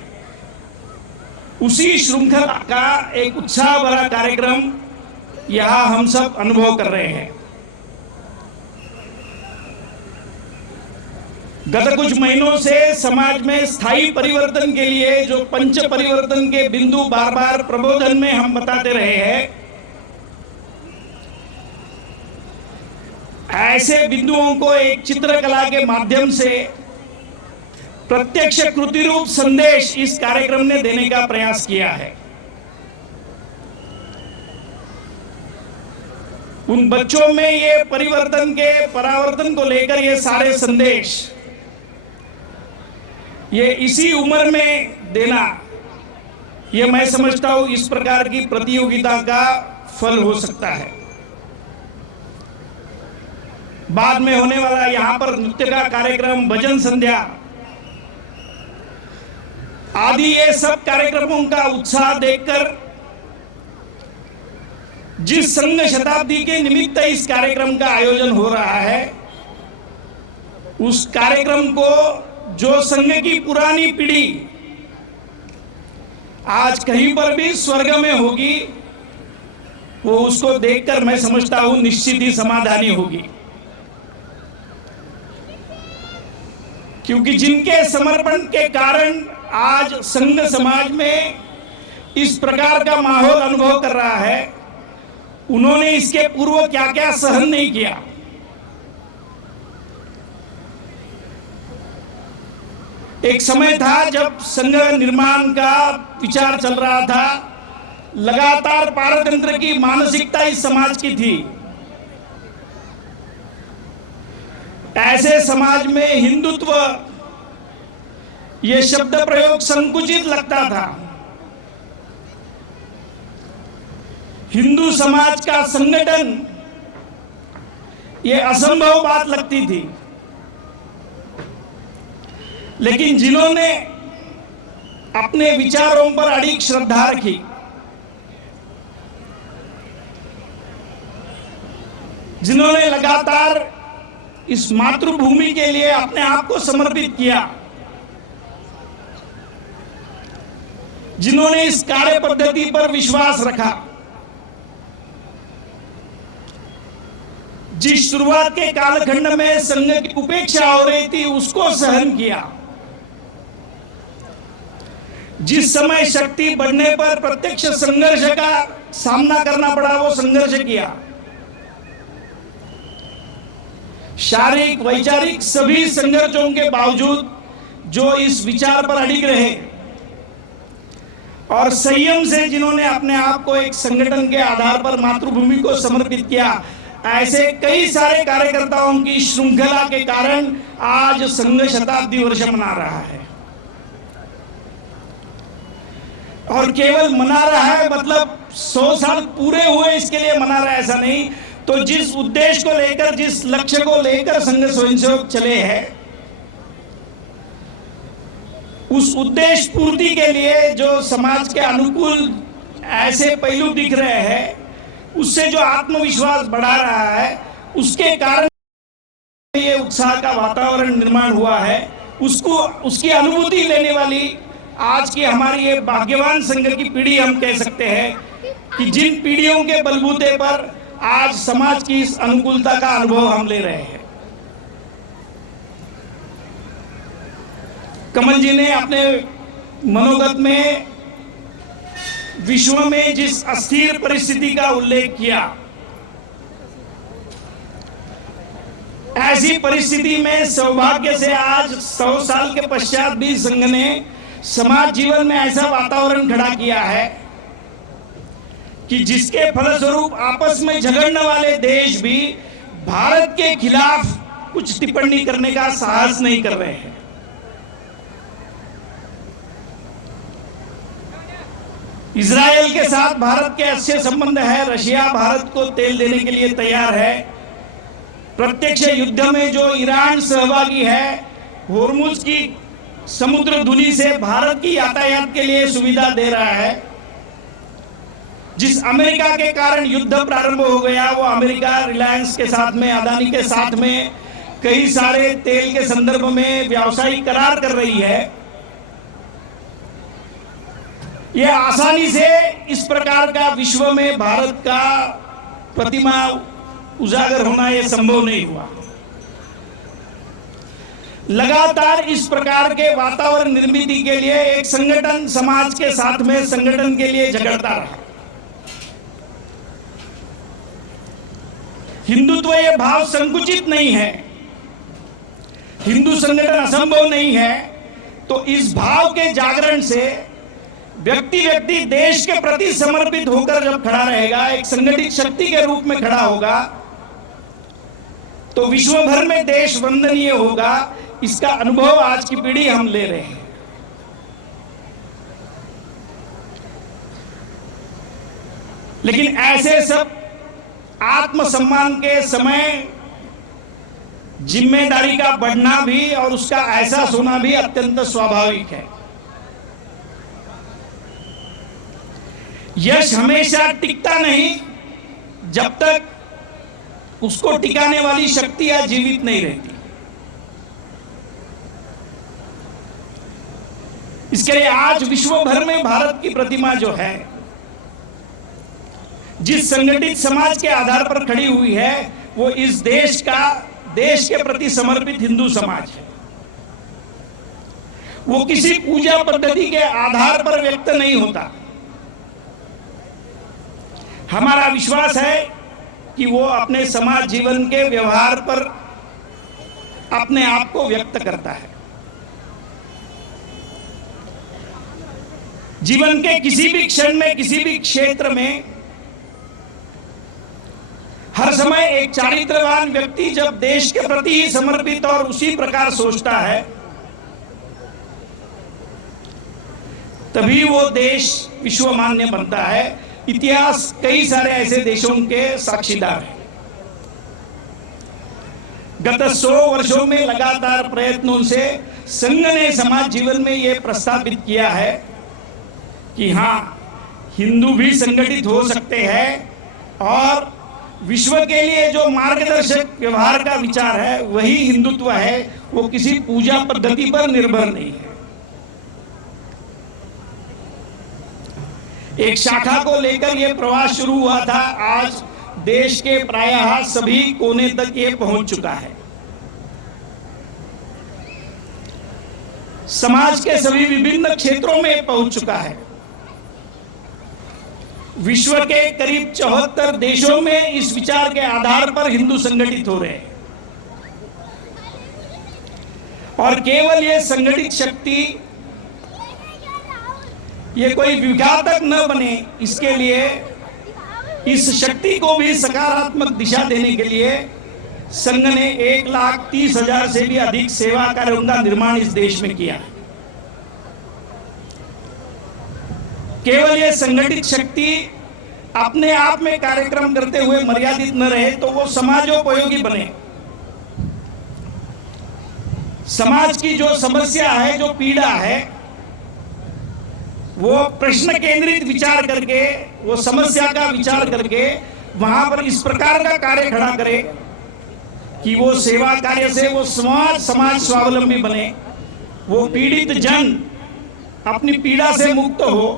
उसी श्रृंखला का एक उत्साह भरा कार्यक्रम यहां हम सब अनुभव कर रहे हैं। गत कुछ महीनों से समाज में स्थायी परिवर्तन के लिए जो पंच परिवर्तन के बिंदु बार बार प्रबोधन में हम बताते रहे हैं, ऐसे बिंदुओं को एक चित्रकला के माध्यम से प्रत्यक्ष कृति रूप संदेश इस कार्यक्रम ने देने का प्रयास किया है। उन बच्चों में ये परिवर्तन के परावर्तन को लेकर ये सारे संदेश ये इसी उम्र में देना, ये मैं समझता हूं इस प्रकार की प्रतियोगिता का फल हो सकता है। बाद में होने वाला यहां पर नृत्य का कार्यक्रम, भजन संध्या आदि, ये सब कार्यक्रमों का उत्साह देखकर जिस संघ शताब्दी के निमित्त इस कार्यक्रम का आयोजन हो रहा है, उस कार्यक्रम को जो संघ की पुरानी पीढ़ी आज कहीं पर भी स्वर्ग में होगी, वो उसको देखकर मैं समझता हूं निश्चित ही समाधानी होगी। क्योंकि जिनके समर्पण के कारण आज संघ समाज में इस प्रकार का माहौल अनुभव कर रहा है, उन्होंने इसके पूर्व क्या क्या सहन नहीं किया। एक समय था जब संघ निर्माण का विचार चल रहा था, लगातार पारतंत्र की मानसिकता इस समाज की थी। ऐसे समाज में हिंदुत्व ये शब्द प्रयोग संकुचित लगता था। हिंदू समाज का संगठन ये असंभव बात लगती थी। लेकिन जिन्होंने अपने विचारों पर अडिग श्रद्धा रखी, जिन्होंने लगातार इस मातृभूमि के लिए अपने आप को समर्पित किया, जिन्होंने इस कार्य पद्धति पर विश्वास रखा, जिस शुरुआत के कालखंड में संघ की उपेक्षा हो रही थी उसको सहन किया, जिस समय शक्ति बढ़ने पर प्रत्यक्ष संघर्ष का सामना करना पड़ा वो संघर्ष किया, शारीरिक वैचारिक सभी संघर्षों के बावजूद जो इस विचार पर अडिग रहे और संयम से जिन्होंने अपने आप को एक संगठन के आधार पर मातृभूमि को समर्पित किया, ऐसे कई सारे कार्यकर्ताओं की श्रृंखला के कारण आज संघ शताब्दी वर्ष मना रहा है। और केवल मना रहा है मतलब 100 साल पूरे हुए इसके लिए मना रहा है, ऐसा नहीं। तो जिस उद्देश्य को लेकर, जिस लक्ष्य को लेकर संघ स्वयंसेवक चले हैं, उस उद्देश्य पूर्ति के लिए जो समाज के अनुकूल ऐसे पहलू दिख रहे हैं, उससे जो आत्मविश्वास बढ़ा रहा है, उसके कारण ये उत्साह का वातावरण निर्माण हुआ है। उसकी अनुभूति लेने वाली आज की हमारी ये भाग्यवान संघ की पीढ़ी हम कह सकते हैं कि जिन पीढ़ियों के बलबूते पर आज समाज की इस अनुकूलता का अनुभव हम ले रहे हैं। कमल जी ने अपने मनोगत में विश्व में जिस अस्थिर परिस्थिति का उल्लेख किया, ऐसी परिस्थिति में सौभाग्य से आज 100 साल के पश्चात भी संघ ने समाज जीवन में ऐसा वातावरण खड़ा किया है कि जिसके फलस्वरूप आपस में झगड़ने वाले देश भी भारत के खिलाफ कुछ टिप्पणी करने का साहस नहीं कर रहे हैं। इजराइल के साथ भारत के अच्छे संबंध है, रशिया भारत को तेल देने के लिए तैयार है। प्रत्यक्ष युद्ध में जो ईरान सहभागी है, होर्मुज की समुद्र धुनी से भारत की यातायात के लिए सुविधा दे रहा है। जिस अमेरिका के कारण युद्ध प्रारंभ हो गया, वो अमेरिका रिलायंस के साथ में, अदानी के साथ में कई सारे तेल के संदर्भ में व्यावसायिक करार कर रही है। यह आसानी से इस प्रकार का विश्व में भारत का प्रतिमा उजागर होना यह संभव नहीं हुआ। लगातार इस प्रकार के वातावरण निर्मित के लिए एक संगठन समाज के साथ में संगठन के लिए झगड़ता रहा। हिंदुत्व ये भाव संकुचित नहीं है, हिंदू संगठन असंभव नहीं है। तो इस भाव के जागरण से व्यक्ति देश के प्रति समर्पित होकर जब खड़ा रहेगा, एक संगठित शक्ति के रूप में खड़ा होगा, तो विश्व भर में देश वंदनीय होगा। इसका अनुभव आज की पीढ़ी हम ले रहे हैं। लेकिन ऐसे सब आत्मसम्मान के समय जिम्मेदारी का बढ़ना भी और उसका एहसास होना भी अत्यंत स्वाभाविक है। यश हमेशा टिकता नहीं जब तक उसको टिकाने वाली शक्तियां जीवित नहीं रहती। इसके लिए आज विश्व भर में भारत की प्रतिमा जो है, जिस संगठित समाज के आधार पर खड़ी हुई है, वो इस देश के प्रति समर्पित हिंदू समाज है। वो किसी पूजा पद्धति के आधार पर व्यक्त नहीं होता। हमारा विश्वास है कि वो अपने समाज जीवन के व्यवहार पर अपने आप को व्यक्त करता है। जीवन के किसी भी क्षण में, किसी भी क्षेत्र में हर समय एक चारित्रवान व्यक्ति जब देश के प्रति ही समर्पित और उसी प्रकार सोचता है, तभी वो देश विश्वमान्य बनता है। इतिहास कई सारे ऐसे देशों के साक्षीदार हैं। गत 100 वर्षों में लगातार प्रयत्नों से संघ ने समाज जीवन में यह प्रस्तावित किया है कि हाँ, हिंदू भी संगठित हो सकते हैं और विश्व के लिए जो मार्गदर्शक व्यवहार का विचार है वही हिंदुत्व है। वो किसी पूजा पद्धति पर निर्भर नहीं है। एक शाखा को लेकर यह प्रवास शुरू हुआ था। आज देश के प्रायः सभी कोने तक ये पहुंच चुका है। समाज के सभी विभिन्न क्षेत्रों में पहुंच चुका है। विश्व के करीब 74 देशों में इस विचार के आधार पर हिंदू संगठित हो रहे हैं। और केवल ये संगठित शक्ति ये कोई विघातक न बने, इसके लिए इस शक्ति को भी सकारात्मक दिशा देने के लिए संघ ने 1,30,000 से भी अधिक सेवा कार्यों का निर्माण इस देश में किया। केवल ये संगठित शक्ति अपने आप में कार्यक्रम करते हुए मर्यादित न रहे, तो वो समाजोपयोगी बने। समाज की जो समस्या है, जो पीड़ा है, वो प्रश्न केंद्रित विचार करके, वो समस्या का विचार करके वहां पर इस प्रकार का कार्य खड़ा करे कि वो सेवा कार्य से वो समाज स्वावलंबी बने, वो पीड़ित जन अपनी पीड़ा से मुक्त हो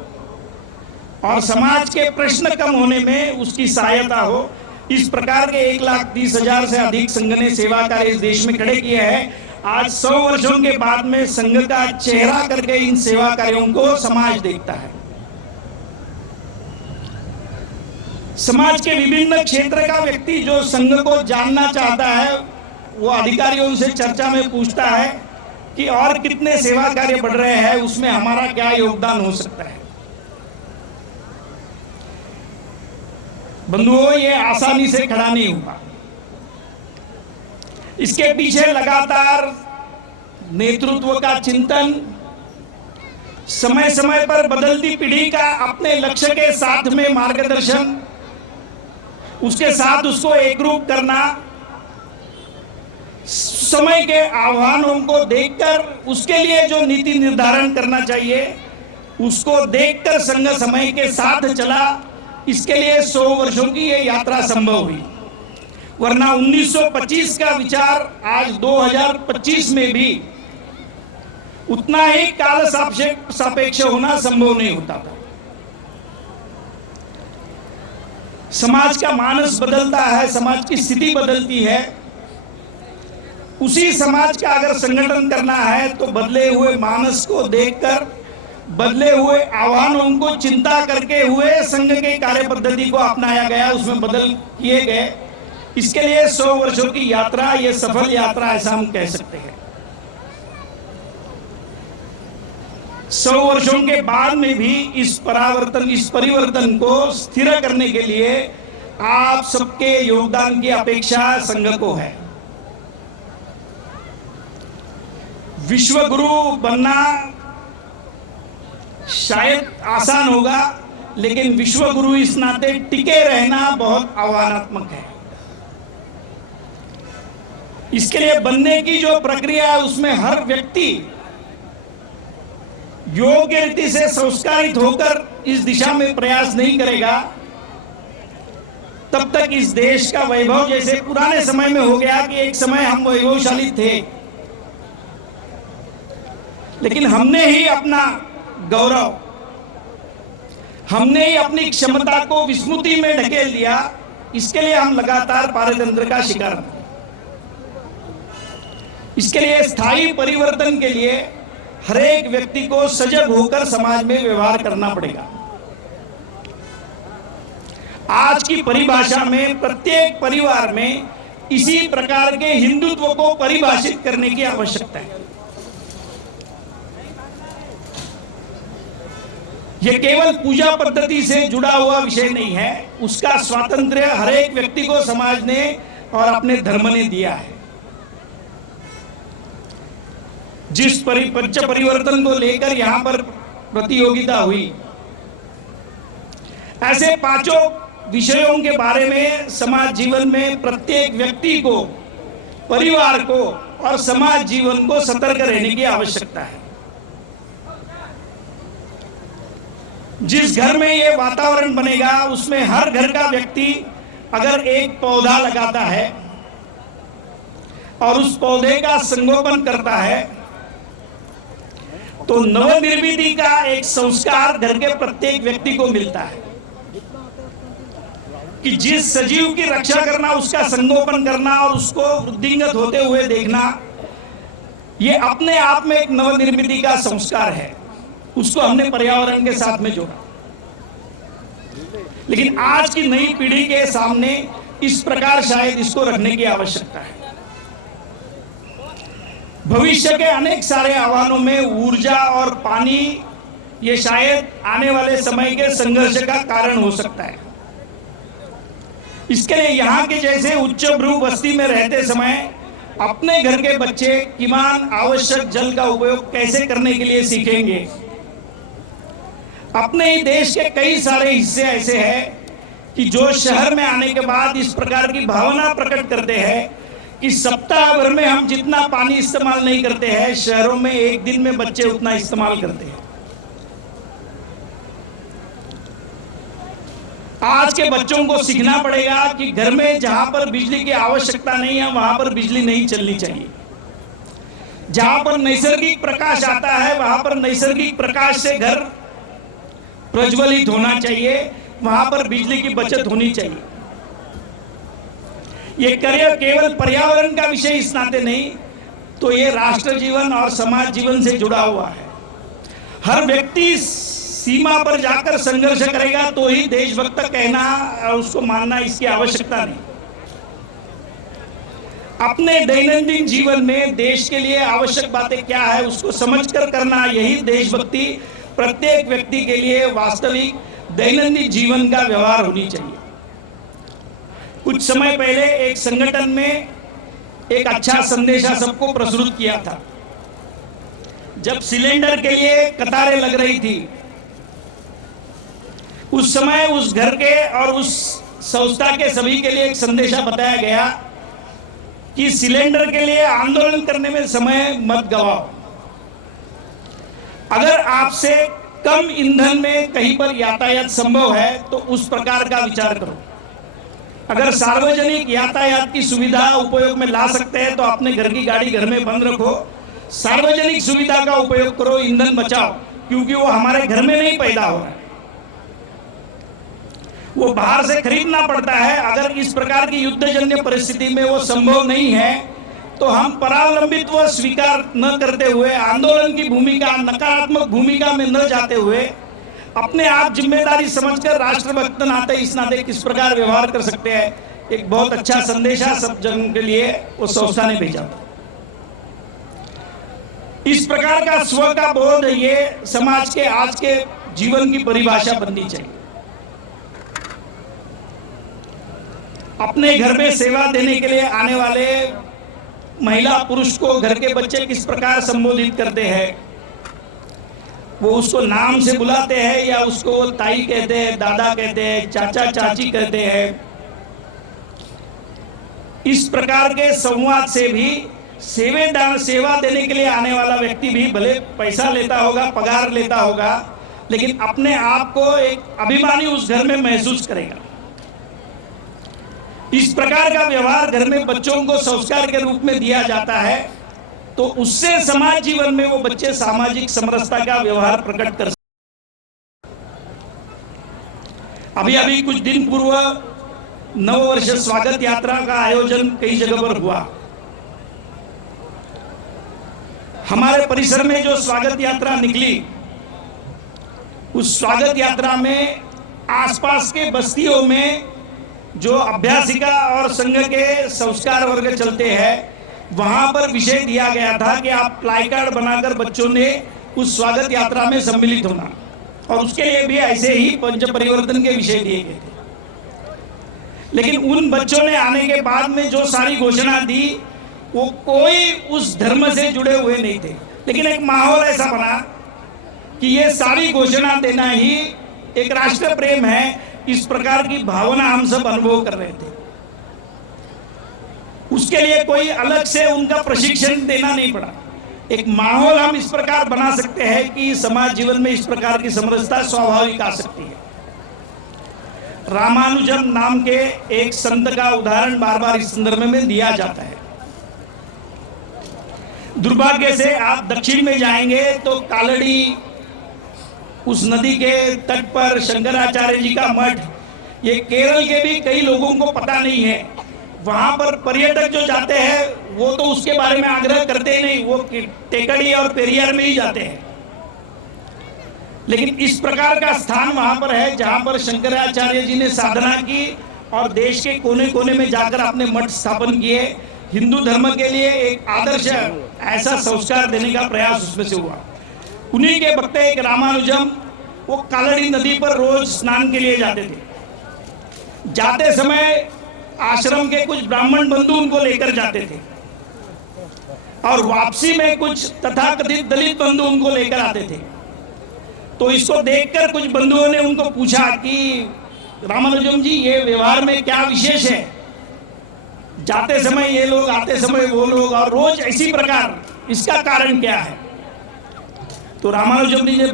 और समाज के प्रश्न कम होने में उसकी सहायता हो। इस प्रकार के 1,30,000 से अधिक संघ ने सेवा कार्य इस देश में खड़े किए हैं। आज 100 वर्षों के बाद में संघ का चेहरा करके इन सेवा कार्यों को समाज देखता है। समाज के विभिन्न क्षेत्र का व्यक्ति जो संघ को जानना चाहता है, वो अधिकारियों से चर्चा में पूछता है कि और कितने सेवा कार्य बढ़ रहे हैं, उसमें हमारा क्या योगदान हो सकता है। बंधुओं, ये आसानी से खड़ा नहीं हुआ। इसके पीछे लगातार नेतृत्व का चिंतन, समय समय पर बदलती पीढ़ी का अपने लक्ष्य के साथ में मार्गदर्शन, उसके साथ उसको एकरूप करना, समय के आह्वानों को देखकर उसके लिए जो नीति निर्धारण करना चाहिए उसको देखकर संघ समय के साथ चला। इसके लिए 100 वर्षों की ये यात्रा संभव हुई, वरना 1925 का विचार आज 2025 में भी उतना ही काल सापेक्ष होना संभव नहीं होता था। समाज का मानस बदलता है, समाज की स्थिति बदलती है। उसी समाज का अगर संगठन करना है तो बदले हुए मानस को देखकर, बदले हुए आह्वानों को चिंता करके हुए संघ के कार्य पद्धति को अपनाया गया, उसमें बदल किए गए। इसके लिए 100 वर्षों की यात्रा, ये सफल यात्रा ऐसा हम कह सकते हैं। 100 वर्षों के बाद में भी इस परिवर्तन को स्थिर करने के लिए आप सबके योगदान की अपेक्षा संघ को है। विश्व गुरु बनना शायद आसान होगा, लेकिन विश्व गुरु इस नाते टिके रहना बहुत आह्वानात्मक है। इसके लिए बनने की जो प्रक्रिया है उसमें हर व्यक्ति योग्य रीति से संस्कारित होकर इस दिशा में प्रयास नहीं करेगा, तब तक इस देश का वैभव जैसे पुराने समय में हो गया कि एक समय हम वैभवशाली थे, लेकिन हमने ही अपना गौरव, हमने ही अपनी क्षमता को विस्मृति में ढकेल दिया। इसके लिए हम लगातार पारतंत्र का शिकार हैं। इसके लिए स्थायी परिवर्तन के लिए हर एक व्यक्ति को सजग होकर समाज में व्यवहार करना पड़ेगा। आज की परिभाषा में प्रत्येक परिवार में इसी प्रकार के हिंदुत्व को परिभाषित करने की आवश्यकता है। यह केवल पूजा पद्धति से जुड़ा हुआ विषय नहीं है, उसका स्वातंत्र्य हर एक व्यक्ति को समाज ने और अपने धर्म ने दिया है। जिस पंच परिवर्तन को लेकर यहां पर प्रतियोगिता हुई, ऐसे 5 विषयों के बारे में समाज जीवन में प्रत्येक व्यक्ति को, परिवार को और समाज जीवन को सतर्क रहने की आवश्यकता है। जिस घर में ये वातावरण बनेगा उसमें हर घर का व्यक्ति अगर एक पौधा लगाता है और उस पौधे का संगोपन करता है, तो नवनिर्मित का एक संस्कार घर के प्रत्येक व्यक्ति को मिलता है कि जिस सजीव की रक्षा करना, उसका संगोपन करना और उसको वृद्धिंगत होते हुए देखना, ये अपने आप में एक नवनिर्मित का संस्कार है। उसको हमने पर्यावरण के साथ में जोड़ा। लेकिन आज की नई पीढ़ी के सामने इस प्रकार शायद इसको रखने की आवश्यकता है। भविष्य के अनेक सारे आह्वानों में ऊर्जा और पानी ये शायद आने वाले समय के संघर्ष का कारण हो सकता है। इसके लिए यहाँ के जैसे उच्च भ्रू बस्ती में रहते समय अपने घर के बच्चे किमान आवश्यक जल का उपयोग कैसे करने के लिए सीखेंगे। अपने ही देश के कई सारे हिस्से ऐसे हैं कि जो शहर में आने के बाद इस प्रकार की भावना प्रकट करते हैं कि सप्ताह भर में हम जितना पानी इस्तेमाल नहीं करते हैं, शहरों में एक दिन में बच्चे उतना इस्तेमाल करते हैं। आज के बच्चों को सीखना पड़ेगा कि घर में जहां पर बिजली की आवश्यकता नहीं है वहां पर बिजली नहीं चलनी चाहिए। जहां पर नैसर्गिक प्रकाश आता है वहां पर नैसर्गिक प्रकाश से घर प्रज्वलित होना चाहिए, वहां पर बिजली की बचत होनी चाहिए। ये केवल पर्यावरण का विषय इस नाते नहीं, तो ये राष्ट्र जीवन और समाज जीवन से जुड़ा हुआ है। हर व्यक्ति सीमा पर जाकर संघर्ष करेगा तो ही देशभक्त कहना और उसको मानना इसकी आवश्यकता नहीं। अपने दैनंदिन जीवन में देश के लिए आवश्यक बातें क्या है उसको समझकर करना, यही देशभक्ति प्रत्येक व्यक्ति के लिए वास्तविक दैनंदिन जीवन का व्यवहार होनी चाहिए। कुछ समय पहले एक संगठन में एक अच्छा संदेशा सबको प्रस्तुत किया था। जब सिलेंडर के लिए कतारें लग रही थी, उस समय उस घर के और उस संस्था के सभी के लिए एक संदेशा बताया गया कि सिलेंडर के लिए आंदोलन करने में समय मत गवाओ। अगर आपसे कम ईंधन में कहीं पर यातायात संभव है तो उस प्रकार का विचार करो। अगर सार्वजनिक यातायात की सुविधा उपयोग में ला सकते हैं तो अपने घर की गाड़ी घर में बंद रखो, सार्वजनिक सुविधा का उपयोग करो, ईंधन बचाओ, क्योंकि वो हमारे घर में नहीं पैदा हो रहा है, वो बाहर से खरीदना पड़ता है। अगर इस प्रकार की युद्धजन्य परिस्थिति में वो संभव नहीं है तो हम परावलंबित्व स्वीकार न करते हुए, आंदोलन की भूमिका, नकारात्मक भूमिका में न जाते हुए अपने आप जिम्मेदारी समझकर राष्ट्रभक्त नाते इस नाते किस प्रकार व्यवहार कर सकते हैं, एक बहुत अच्छा संदेशा सब जनों के लिए उस संस्था ने भेजा। इस प्रकार का स्व का बोध ये समाज के आज के जीवन की परिभाषा बननी चाहिए। अपने घर में सेवा देने के लिए आने वाले महिला पुरुष को घर के बच्चे किस प्रकार संबोधित करते हैं, वो उसको नाम से बुलाते हैं या उसको ताई कहते हैं, दादा कहते हैं, चाचा चाची कहते हैं। इस प्रकार के संवाद से भी सेवा देने के लिए आने वाला व्यक्ति भी भले पैसा लेता होगा, पगार लेता होगा, लेकिन अपने आप को एक अभिमानी उस घर में महसूस करेगा। इस प्रकार का व्यवहार घर में बच्चों को संस्कार के रूप में दिया जाता है, तो उससे समाज जीवन में वो बच्चे सामाजिक समरसता का व्यवहार प्रकट कर सकते। अभी कुछ दिन पूर्व नववर्ष स्वागत यात्रा का आयोजन कई जगह पर हुआ। हमारे परिसर में जो स्वागत यात्रा निकली, उस स्वागत यात्रा में आसपास के बस्तियों में जो अभ्यासिका और संघ के संस्कार वर्ग चलते हैं, वहां पर विषय दिया गया था कि आप प्लाई कार्ड बनाकर बच्चों ने उस स्वागत यात्रा में सम्मिलित होना, और उसके लिए भी ऐसे ही पंच परिवर्तन के विषय दिए गए थे। लेकिन उन बच्चों ने आने के बाद में जो सारी घोषणा दी, वो कोई उस धर्म से जुड़े हुए नहीं थे, लेकिन एक माहौल ऐसा बना कि ये सारी घोषणा देना ही एक राष्ट्र प्रेम है, इस प्रकार की भावना हम सब अनुभव कर रहे थे। उसके लिए कोई अलग से उनका प्रशिक्षण देना नहीं पड़ा। एक माहौल हम इस प्रकार बना सकते हैं कि समाज जीवन में इस प्रकार की समरसता स्वाभाविक आ सकती है। रामानुजम नाम के एक संत का उदाहरण बार बार इस संदर्भ में दिया जाता है। दुर्भाग्य से आप दक्षिण में जाएंगे तो कालड़ी, उस नदी के तट पर शंकराचार्य जी का मठ, ये केरल के भी कई लोगों को पता नहीं है। वहां पर पर्यटक जो जाते हैं वो तो उसके बारे में आग्रह करते ही नहीं, वो टेकड़ी और पेरियार में ही जाते हैं। लेकिन इस प्रकार का स्थान वहां पर है जहां पर शंकराचार्य जी ने साधना की और देश के कोने कोने में जाकर अपने मठ स्थापन किए। हिंदू धर्म के लिए एक आदर्श ऐसा संस्कार देने का प्रयास उसमें से हुआ। उन्हीं के भक्त एक रामानुजम, वो कालड़ी नदी पर रोज स्नान के लिए जाते थे। जाते समय आश्रम के कुछ ब्राह्मण बंधु उनको लेकर जाते थे, और वापसी में कुछ तथाकथित दलित बंधु उनको लेकर आते थे। तो इसको देखकर कुछ बंधुओं ने उनको पूछा कि रामानुजम जी, ये व्यवहार में क्या विशेष है? जाते समय ये लोग, आते समय वो लोग, और रोज इसी प्रकार, इसका कारण क्या है? तो रामानुजम जी ने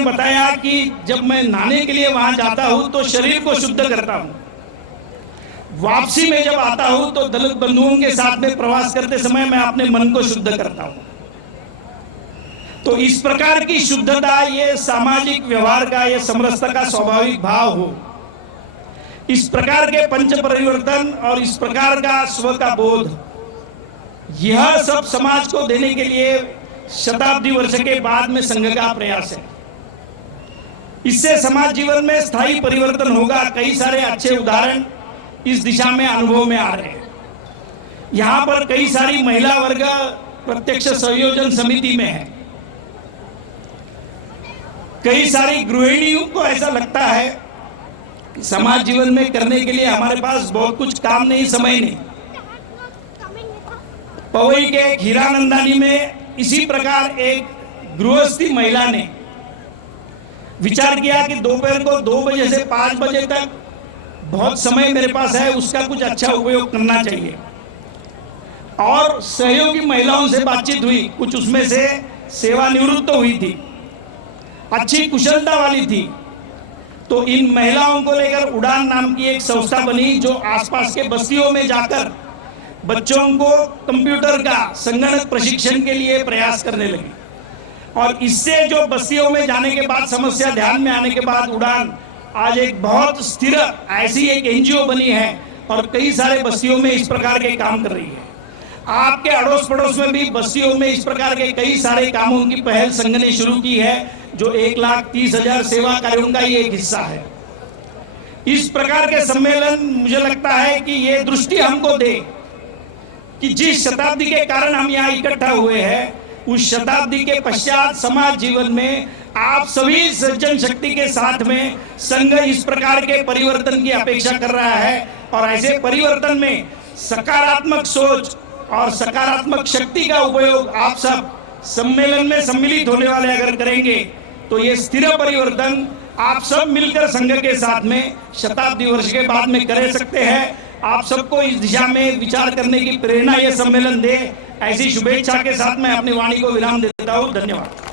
बताया कि जब मैं नहाने के लिए वहां जाता हूं तो शरीर को शुद्ध करता हूं, वापसी में जब आता हूं तो दलित बंधुओं के साथ में प्रवास करते समय मैं अपने मन को शुद्ध करता हूं। तो इस प्रकार की शुद्धता, ये सामाजिक व्यवहार का, ये समरसता का स्वाभाविक भाव हो, इस प्रकार के पंच परिवर्तन और इस प्रकार का स्व का बोध, यह सब समाज को देने के लिए शताब्दी वर्ष के बाद में संघ का प्रयास है। इससे समाज जीवन में स्थायी परिवर्तन होगा। कई सारे अच्छे उदाहरण इस दिशा में अनुभव में आ रहे हैं। यहाँ पर कई सारी महिला वर्ग प्रत्यक्ष संयोजन समिति में है। कई सारी गृहिणियों को ऐसा लगता है कि समाज जीवन में करने के लिए हमारे पास बहुत कुछ काम नहीं, समय नहीं। पवई के हीरानंदानी में इसी प्रकार एक गृहस्थी महिला ने विचार किया कि दोपहर को 2 बजे से 5 बजे तक बहुत समय मेरे पास है, उसका कुछ अच्छा उपयोग करना चाहिए। और सहयोगी महिलाओं से बातचीत हुई, कुछ उसमें से सेवानिवृत्त हुई थी, अच्छी कुशलता वाली थी। तो इन महिलाओं को लेकर उड़ान नाम की एक संस्था बनी, जो आसपास के बस्तियों में जाकर बच्चों को कंप्यूटर का, संगणक प्रशिक्षण के लिए प्रयास करने लगी। और इससे जो बस्तियों में जाने के बाद समस्या ध्यान में आने के बाद उड़ान आज एक बहुत स्थिर ऐसी एक एनजीओ बनी है और कई सारे बस्तियों में इस प्रकार के काम कर रही है। आपके अड़ोस पड़ोस में भी बस्तियों में इस प्रकार के कई सारे कामों की पहल संघ ने शुरू की है, जो 1,30,000 सेवा कार्यों का ही एक हिस्सा है। इस प्रकार के सम्मेलन मुझे लगता है कि ये दृष्टि हमको दे कि जिस शताब्दी के कारण हम यहाँ इकट्ठा हुए हैं, उस शताब्दी के पश्चात समाज जीवन में आप सभी सज्जन शक्ति के साथ में संघ इस प्रकार के परिवर्तन की अपेक्षा कर रहा है। और ऐसे परिवर्तन में सकारात्मक सोच और सकारात्मक शक्ति का उपयोग आप सब सम्मेलन में सम्मिलित होने वाले अगर करेंगे तो ये स्थिर परिवर्तन आप सब मिलकर संघ के साथ में शताब्दी वर्ष के बाद में कर सकते हैं। आप सबको इस दिशा में विचार करने की प्रेरणा ये सम्मेलन दे, ऐसी शुभेच्छा के साथ मैं अपनी वाणी को विराम देता हूँ। धन्यवाद।